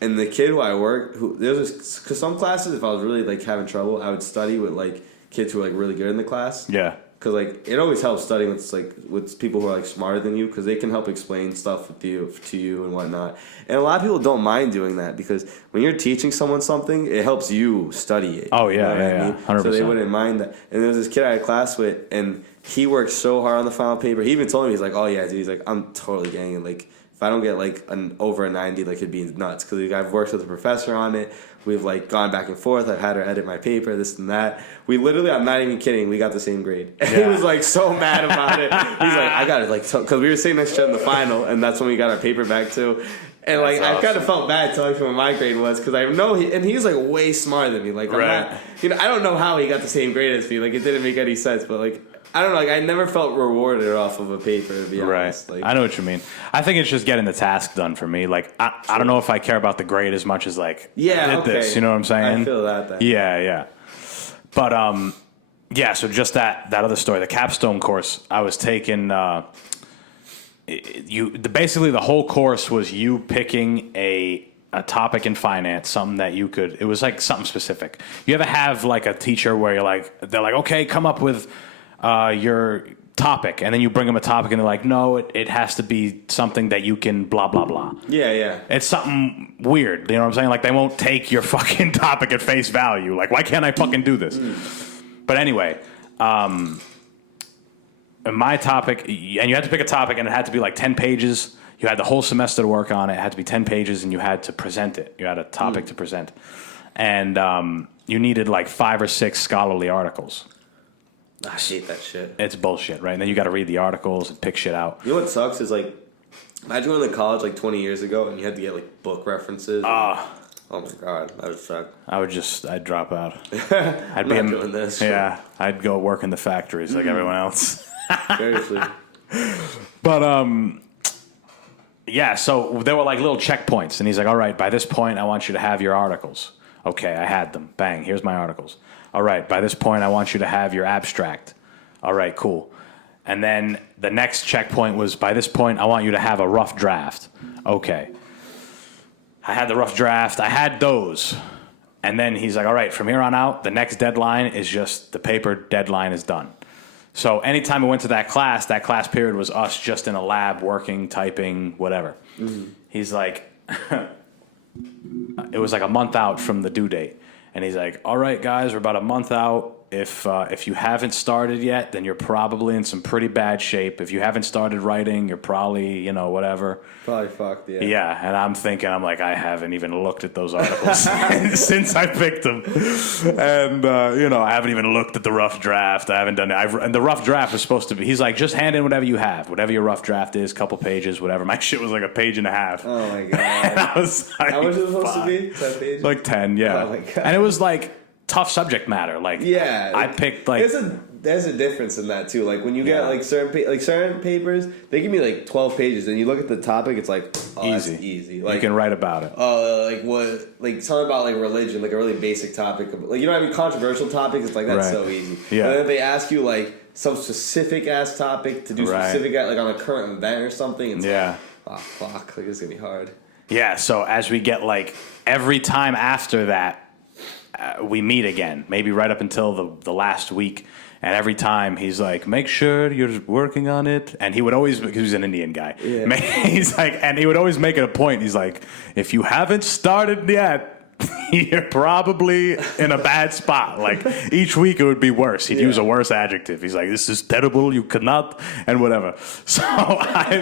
And the kid who I worked, because some classes, if I was really, like, having trouble, I would study with, like, kids who were, like, really good in the class. Yeah. Because, like, it always helps studying with people who are, like, smarter than you, because they can help explain stuff to you and whatnot. And a lot of people don't mind doing that, because when you're teaching someone something, it helps you study it. Oh, You yeah, know what yeah, I yeah. mean? 100%. So they wouldn't mind that. And there was this kid I had class with, and he worked so hard on the final paper. He even told me, he's like, oh, yeah, dude. He's like, I'm totally getting it. Like, if I don't get, like, over a 90, like, it'd be nuts. Because I've worked with a professor on it. We've, like, gone back and forth. I've had her edit my paper, this and that. We literally, I'm not even kidding, we got the same grade. And he was, like, so mad about it. He's like, I got it, like, because we were sitting next to each other in the final, and that's when we got our paper back, too. And, like, That's I kind of awesome. felt bad telling him what my grade was, because I know he's, like, way smarter than me. Like, I'm Right. not, I don't know how he got the same grade as me. Like, it didn't make any sense, but, like, I don't know, like, I never felt rewarded off of a paper, to be honest. Right. Like, I know what you mean. I think it's just getting the task done for me. Like, I don't know if I care about the grade as much as, like, yeah, I did okay. this. You know what I'm saying? I feel that then. Yeah. But, yeah, so just that other story, the capstone course I was taking, basically the whole course was you picking a a topic in finance, something that you could. It was like something specific. You ever have like a teacher where they're like, okay, come up with your topic, and then you bring them a topic, and they're like, no, it has to be something that you can blah blah blah. Yeah. It's something weird. You know what I'm saying? Like they won't take your fucking topic at face value. Like why can't I fucking do this? But anyway. My topic, and you had to pick a topic, and it had to be like 10 pages. You had the whole semester to work on it. It had to be 10 pages, and you had to present it. You had a topic to present. And you needed like 5 or 6 scholarly articles. I hate that shit. It's bullshit, right? And then you got to read the articles and pick shit out. You know what sucks is like, imagine going to college like 20 years ago, and you had to get like book references. Oh my god, that would suck. I'd drop out. I'm not doing this. Yeah, I'd go work in the factories like everyone else. Seriously. But yeah, so there were like little checkpoints, and he's like, all right, by this point I want you to have your articles. Okay, I had them. Bang, here's my articles. All right, by this point I want you to have your abstract. All right, cool. And then the next checkpoint was, by this point I want you to have a rough draft. Okay. I had the rough draft. I had those. And then he's like, all right, from here on out, the next deadline is just the paper deadline is done. So anytime we went to that class period was us just in a lab working, typing, whatever. Mm-hmm. He's like, it was like a month out from the due date. And he's like, all right, guys, we're about a month out. If you haven't started yet, then you're probably in some pretty bad shape. If you haven't started writing, you're probably, whatever. Probably fucked, yeah. Yeah, and I'm like, I haven't even looked at those articles since I picked them. And, I haven't even looked at the rough draft. I haven't done it. And the rough draft was supposed to be, he's like, just hand in whatever you have. Whatever your rough draft is, couple pages, whatever. My shit was like a page and a half. Oh, my God. And I was like, how much was it supposed to be? 10 pages? Like 10, yeah. Oh, my God. And it was like tough subject matter. Like, yeah, I picked like... There's a difference in that too. Like when you get like certain papers, they give me like 12 pages, and you look at the topic, it's like easy. That's easy. Like you can write about it. Like what? Like something about like religion, like a really basic topic. Like controversial topics. It's like that's so easy. Yeah. But then if they ask you like some specific ass topic to do specific like on a current event or something, it's like, oh fuck, like it's gonna be hard. Yeah. So as we get like every time after that, we meet again. Maybe right up until the last week. And every time he's like, make sure you're working on it. And he would always, because he's an Indian guy, he's like, and he would always make it a point. He's like, if you haven't started yet, you're probably in a bad spot. Like each week it would be worse. He'd use a worse adjective. He's like, this is terrible. You cannot, and whatever. So I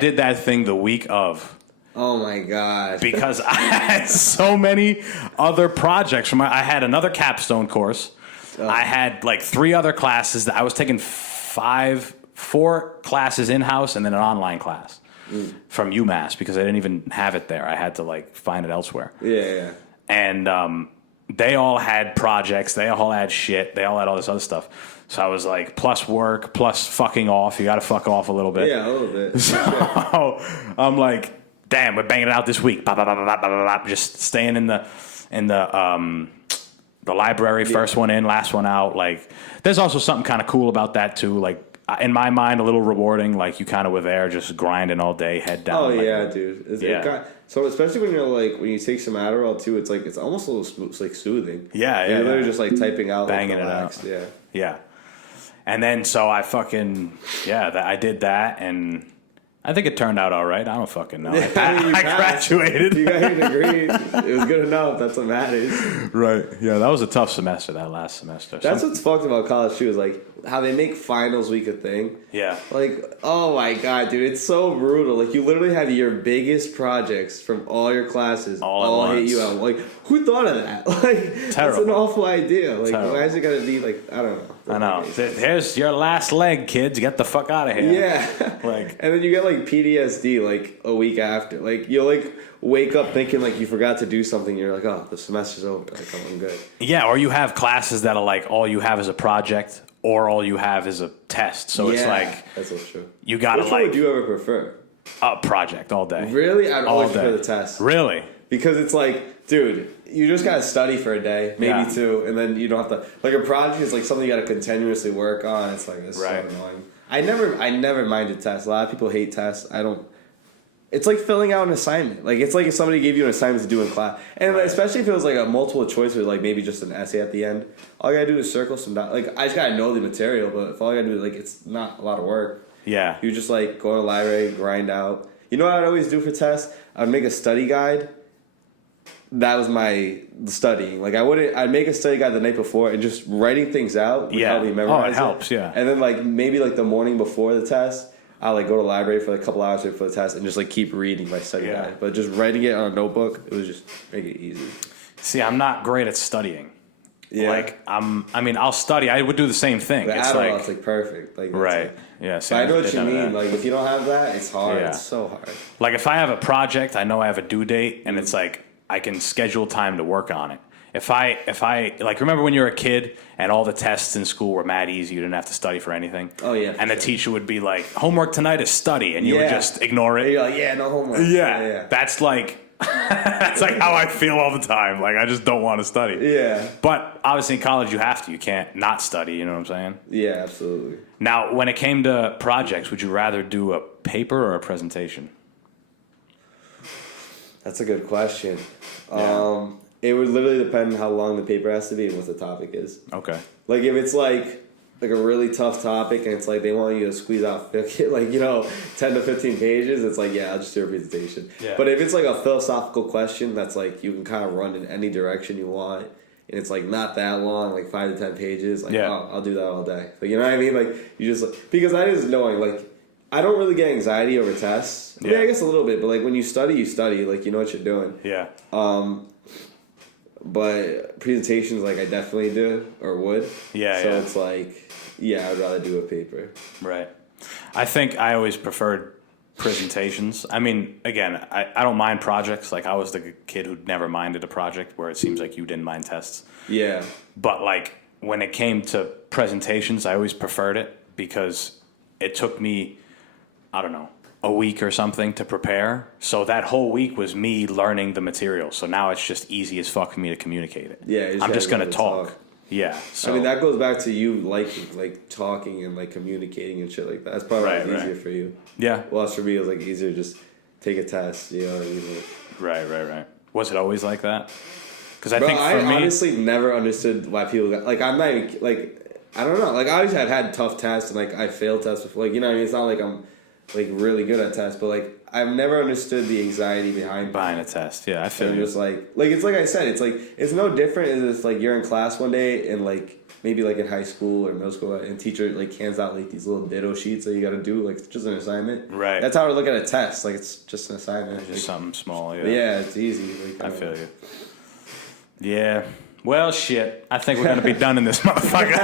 did that thing the week of. Oh my God. Because I had so many other projects. I had another capstone course. I had like 3 other classes that I was taking 4 classes in-house and then an online class from UMass because I didn't even have it there. I had to like find it elsewhere. Yeah. And they all had projects. They all had shit. They all had all this other stuff. So I was like, plus work, plus fucking off. You got to fuck off a little bit. Yeah, a little bit. So I'm like, damn, we're banging it out this week. Just staying in the library, first one in, last one out. Like, there's also something kind of cool about that too. Like, in my mind, a little rewarding. Like, you kind of were there, just grinding all day, head down. Oh yeah, dude. So especially when you're like when you take some Adderall too, it's like it's almost a little it's like soothing. Yeah. You're literally just like typing out, banging like, relaxed. it out. Yeah. And then so I I did that and. I think it turned out all right. I don't fucking know. I graduated. You got your degree. It was good enough. That's what matters. Right. Yeah, that was a tough semester, that last semester. That's what's fucked about college, too, is like how they make finals week a thing. Yeah. Like, oh my God, dude. It's so brutal. Like, you literally have your biggest projects from all your classes all hit you out. Like, who thought of that? Like, that's an awful idea. Like, why is it got to be like, I don't know. I know. Here's your last leg, kids. Get the fuck out of here. Yeah. And then you get like PTSD like a week after. Like you'll like wake up thinking like you forgot to do something. You're like, oh, the semester's over. Like, oh, I'm good. Yeah, or you have classes that are like all you have is a project or all you have is a test. So it's like that's so true. You gotta Which one would you ever prefer? A project all day. Really? I'd always prefer the test. Really? Because it's like, dude, you just gotta study for a day, maybe 2, and then you don't have to. Like a project is like something you gotta continuously work on. It's like it's so annoying. I never minded tests. A lot of people hate tests. I don't. it's like filling out an assignment. Like it's like if somebody gave you an assignment to do in class, and especially if it was like a multiple choice with like maybe just an essay at the end. All I gotta do is circle some dots. Like I just gotta know the material, but if all I gotta do is like it's not a lot of work. Yeah. You just like go to the library, grind out. You know what I'd always do for tests? I'd make a study guide. That was my studying. Like I'd make a study guide the night before, and just writing things out would help me memorize. Oh, it helps. Yeah. And then like maybe like the morning before the test, I'll like go to the library for like a couple hours before the test and just like keep reading my study guide. But just writing it on a notebook, it was just make it easy. See, I'm not great at studying. Yeah. Like I'll study. I would do the same thing. The it's Adderall's like, like perfect. Like right. Like, yeah. but I know what you mean. Like if you don't have that, it's hard. Yeah. It's so hard. Like if I have a project, I know I have a due date, and it's like I can schedule time to work on it. If I like remember when you were a kid and all the tests in school were mad easy, you didn't have to study for anything. Oh yeah. And the teacher would be like, "Homework tonight is study," and you would just ignore it. And you're like, yeah, no homework. Yeah. That's like that's like how I feel all the time. Like I just don't want to study. Yeah. But obviously in college you have to. You can't not study. You know what I'm saying? Yeah, absolutely. Now, when it came to projects, would you rather do a paper or a presentation? That's a good question. Yeah. It would literally depend on how long the paper has to be and what the topic is. Okay. Like if it's like a really tough topic and it's like they want you to squeeze out like 10 to 15 pages, it's like, yeah, I'll just do a presentation. Yeah. But if it's like a philosophical question that's like you can kind of run in any direction you want and it's like not that long, like 5 to 10 pages, like I'll do that all day. Like, you know what I mean? Like you just because I just knowing like I don't really get anxiety over tests. I mean, I guess a little bit, but like when you study, like you know what you're doing. Yeah. But presentations, like I definitely do or would. Yeah. So it's like, yeah, I'd rather do a paper. Right. I think I always preferred presentations. I mean, again, I don't mind projects. Like I was the kid who never minded a project, where it seems like you didn't mind tests. Yeah. But like when it came to presentations, I always preferred it because it took me, I don't know, a week or something to prepare. So that whole week was me learning the material. So now it's just easy as fuck for me to communicate it. Yeah. I'm just going to talk. Yeah. So. I mean, that goes back to you liking, like, talking and, like, communicating and shit like that. That's probably easier for you. Yeah. Well, for me, it was, like, easier to just take a test, you know what I mean? Right. Was it always like that? Because I Bro, think for I me... honestly never understood why people got... Like, I'm not even... Like, I don't know. Like, I always had tough tests and, like, I failed tests before. Like, you know what I mean? It's not like I'm... like really good at tests, but like I've never understood the anxiety behind a test. Yeah, I feel and you. just like it's like I said, it's like it's no different as if like you're in class one day and like maybe like in high school or middle school and teacher like hands out like these little ditto sheets that you got to do, like it's just an assignment. Right. That's how I look at a test. Like it's just an assignment. It's just something small. Yeah. Yeah, it's easy. Like, I feel you. Yeah. Well, shit. I think we're going to be done in this motherfucker.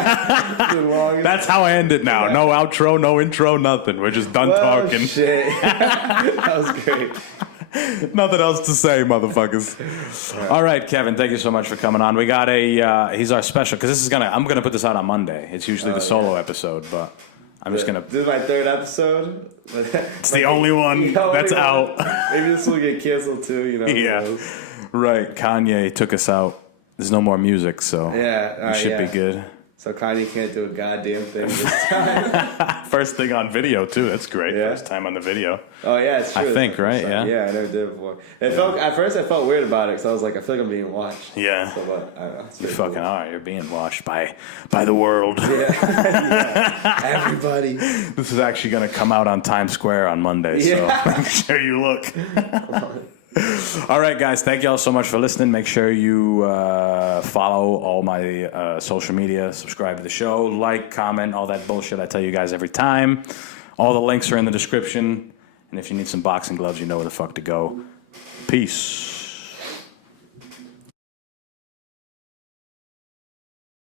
That's how I end it now. Yeah. No outro, no intro, nothing. We're just done talking. Shit. That was great. Nothing else to say, motherfuckers. All right, Kevin, thank you so much for coming on. We got he's our special, because I'm going to put this out on Monday. It's usually the solo episode, but I'm just going to... This is my third episode. It's the only one that's out. Maybe this will get canceled too, you know. Yeah. Right. Kanye took us out. There's no more music, so it should be good. So Kanye can't do a goddamn thing this time. First thing on video, too. That's great. Yeah. First time on the video. Oh, yeah, it's true. I think, right? Yeah. Yeah, I never did it before. At first, I felt weird about it because I was like, I feel like I'm being watched. Yeah. So, but, I don't know, you fucking are. You're being watched by the world. Yeah. Everybody. This is actually going to come out on Times Square on Monday, so make sure you look. All right, guys. Thank you all so much for listening. Make sure you follow all my social media, subscribe to the show, like, comment, all that bullshit I tell you guys every time. All the links are in the description. And if you need some boxing gloves, you know where the fuck to go. Peace.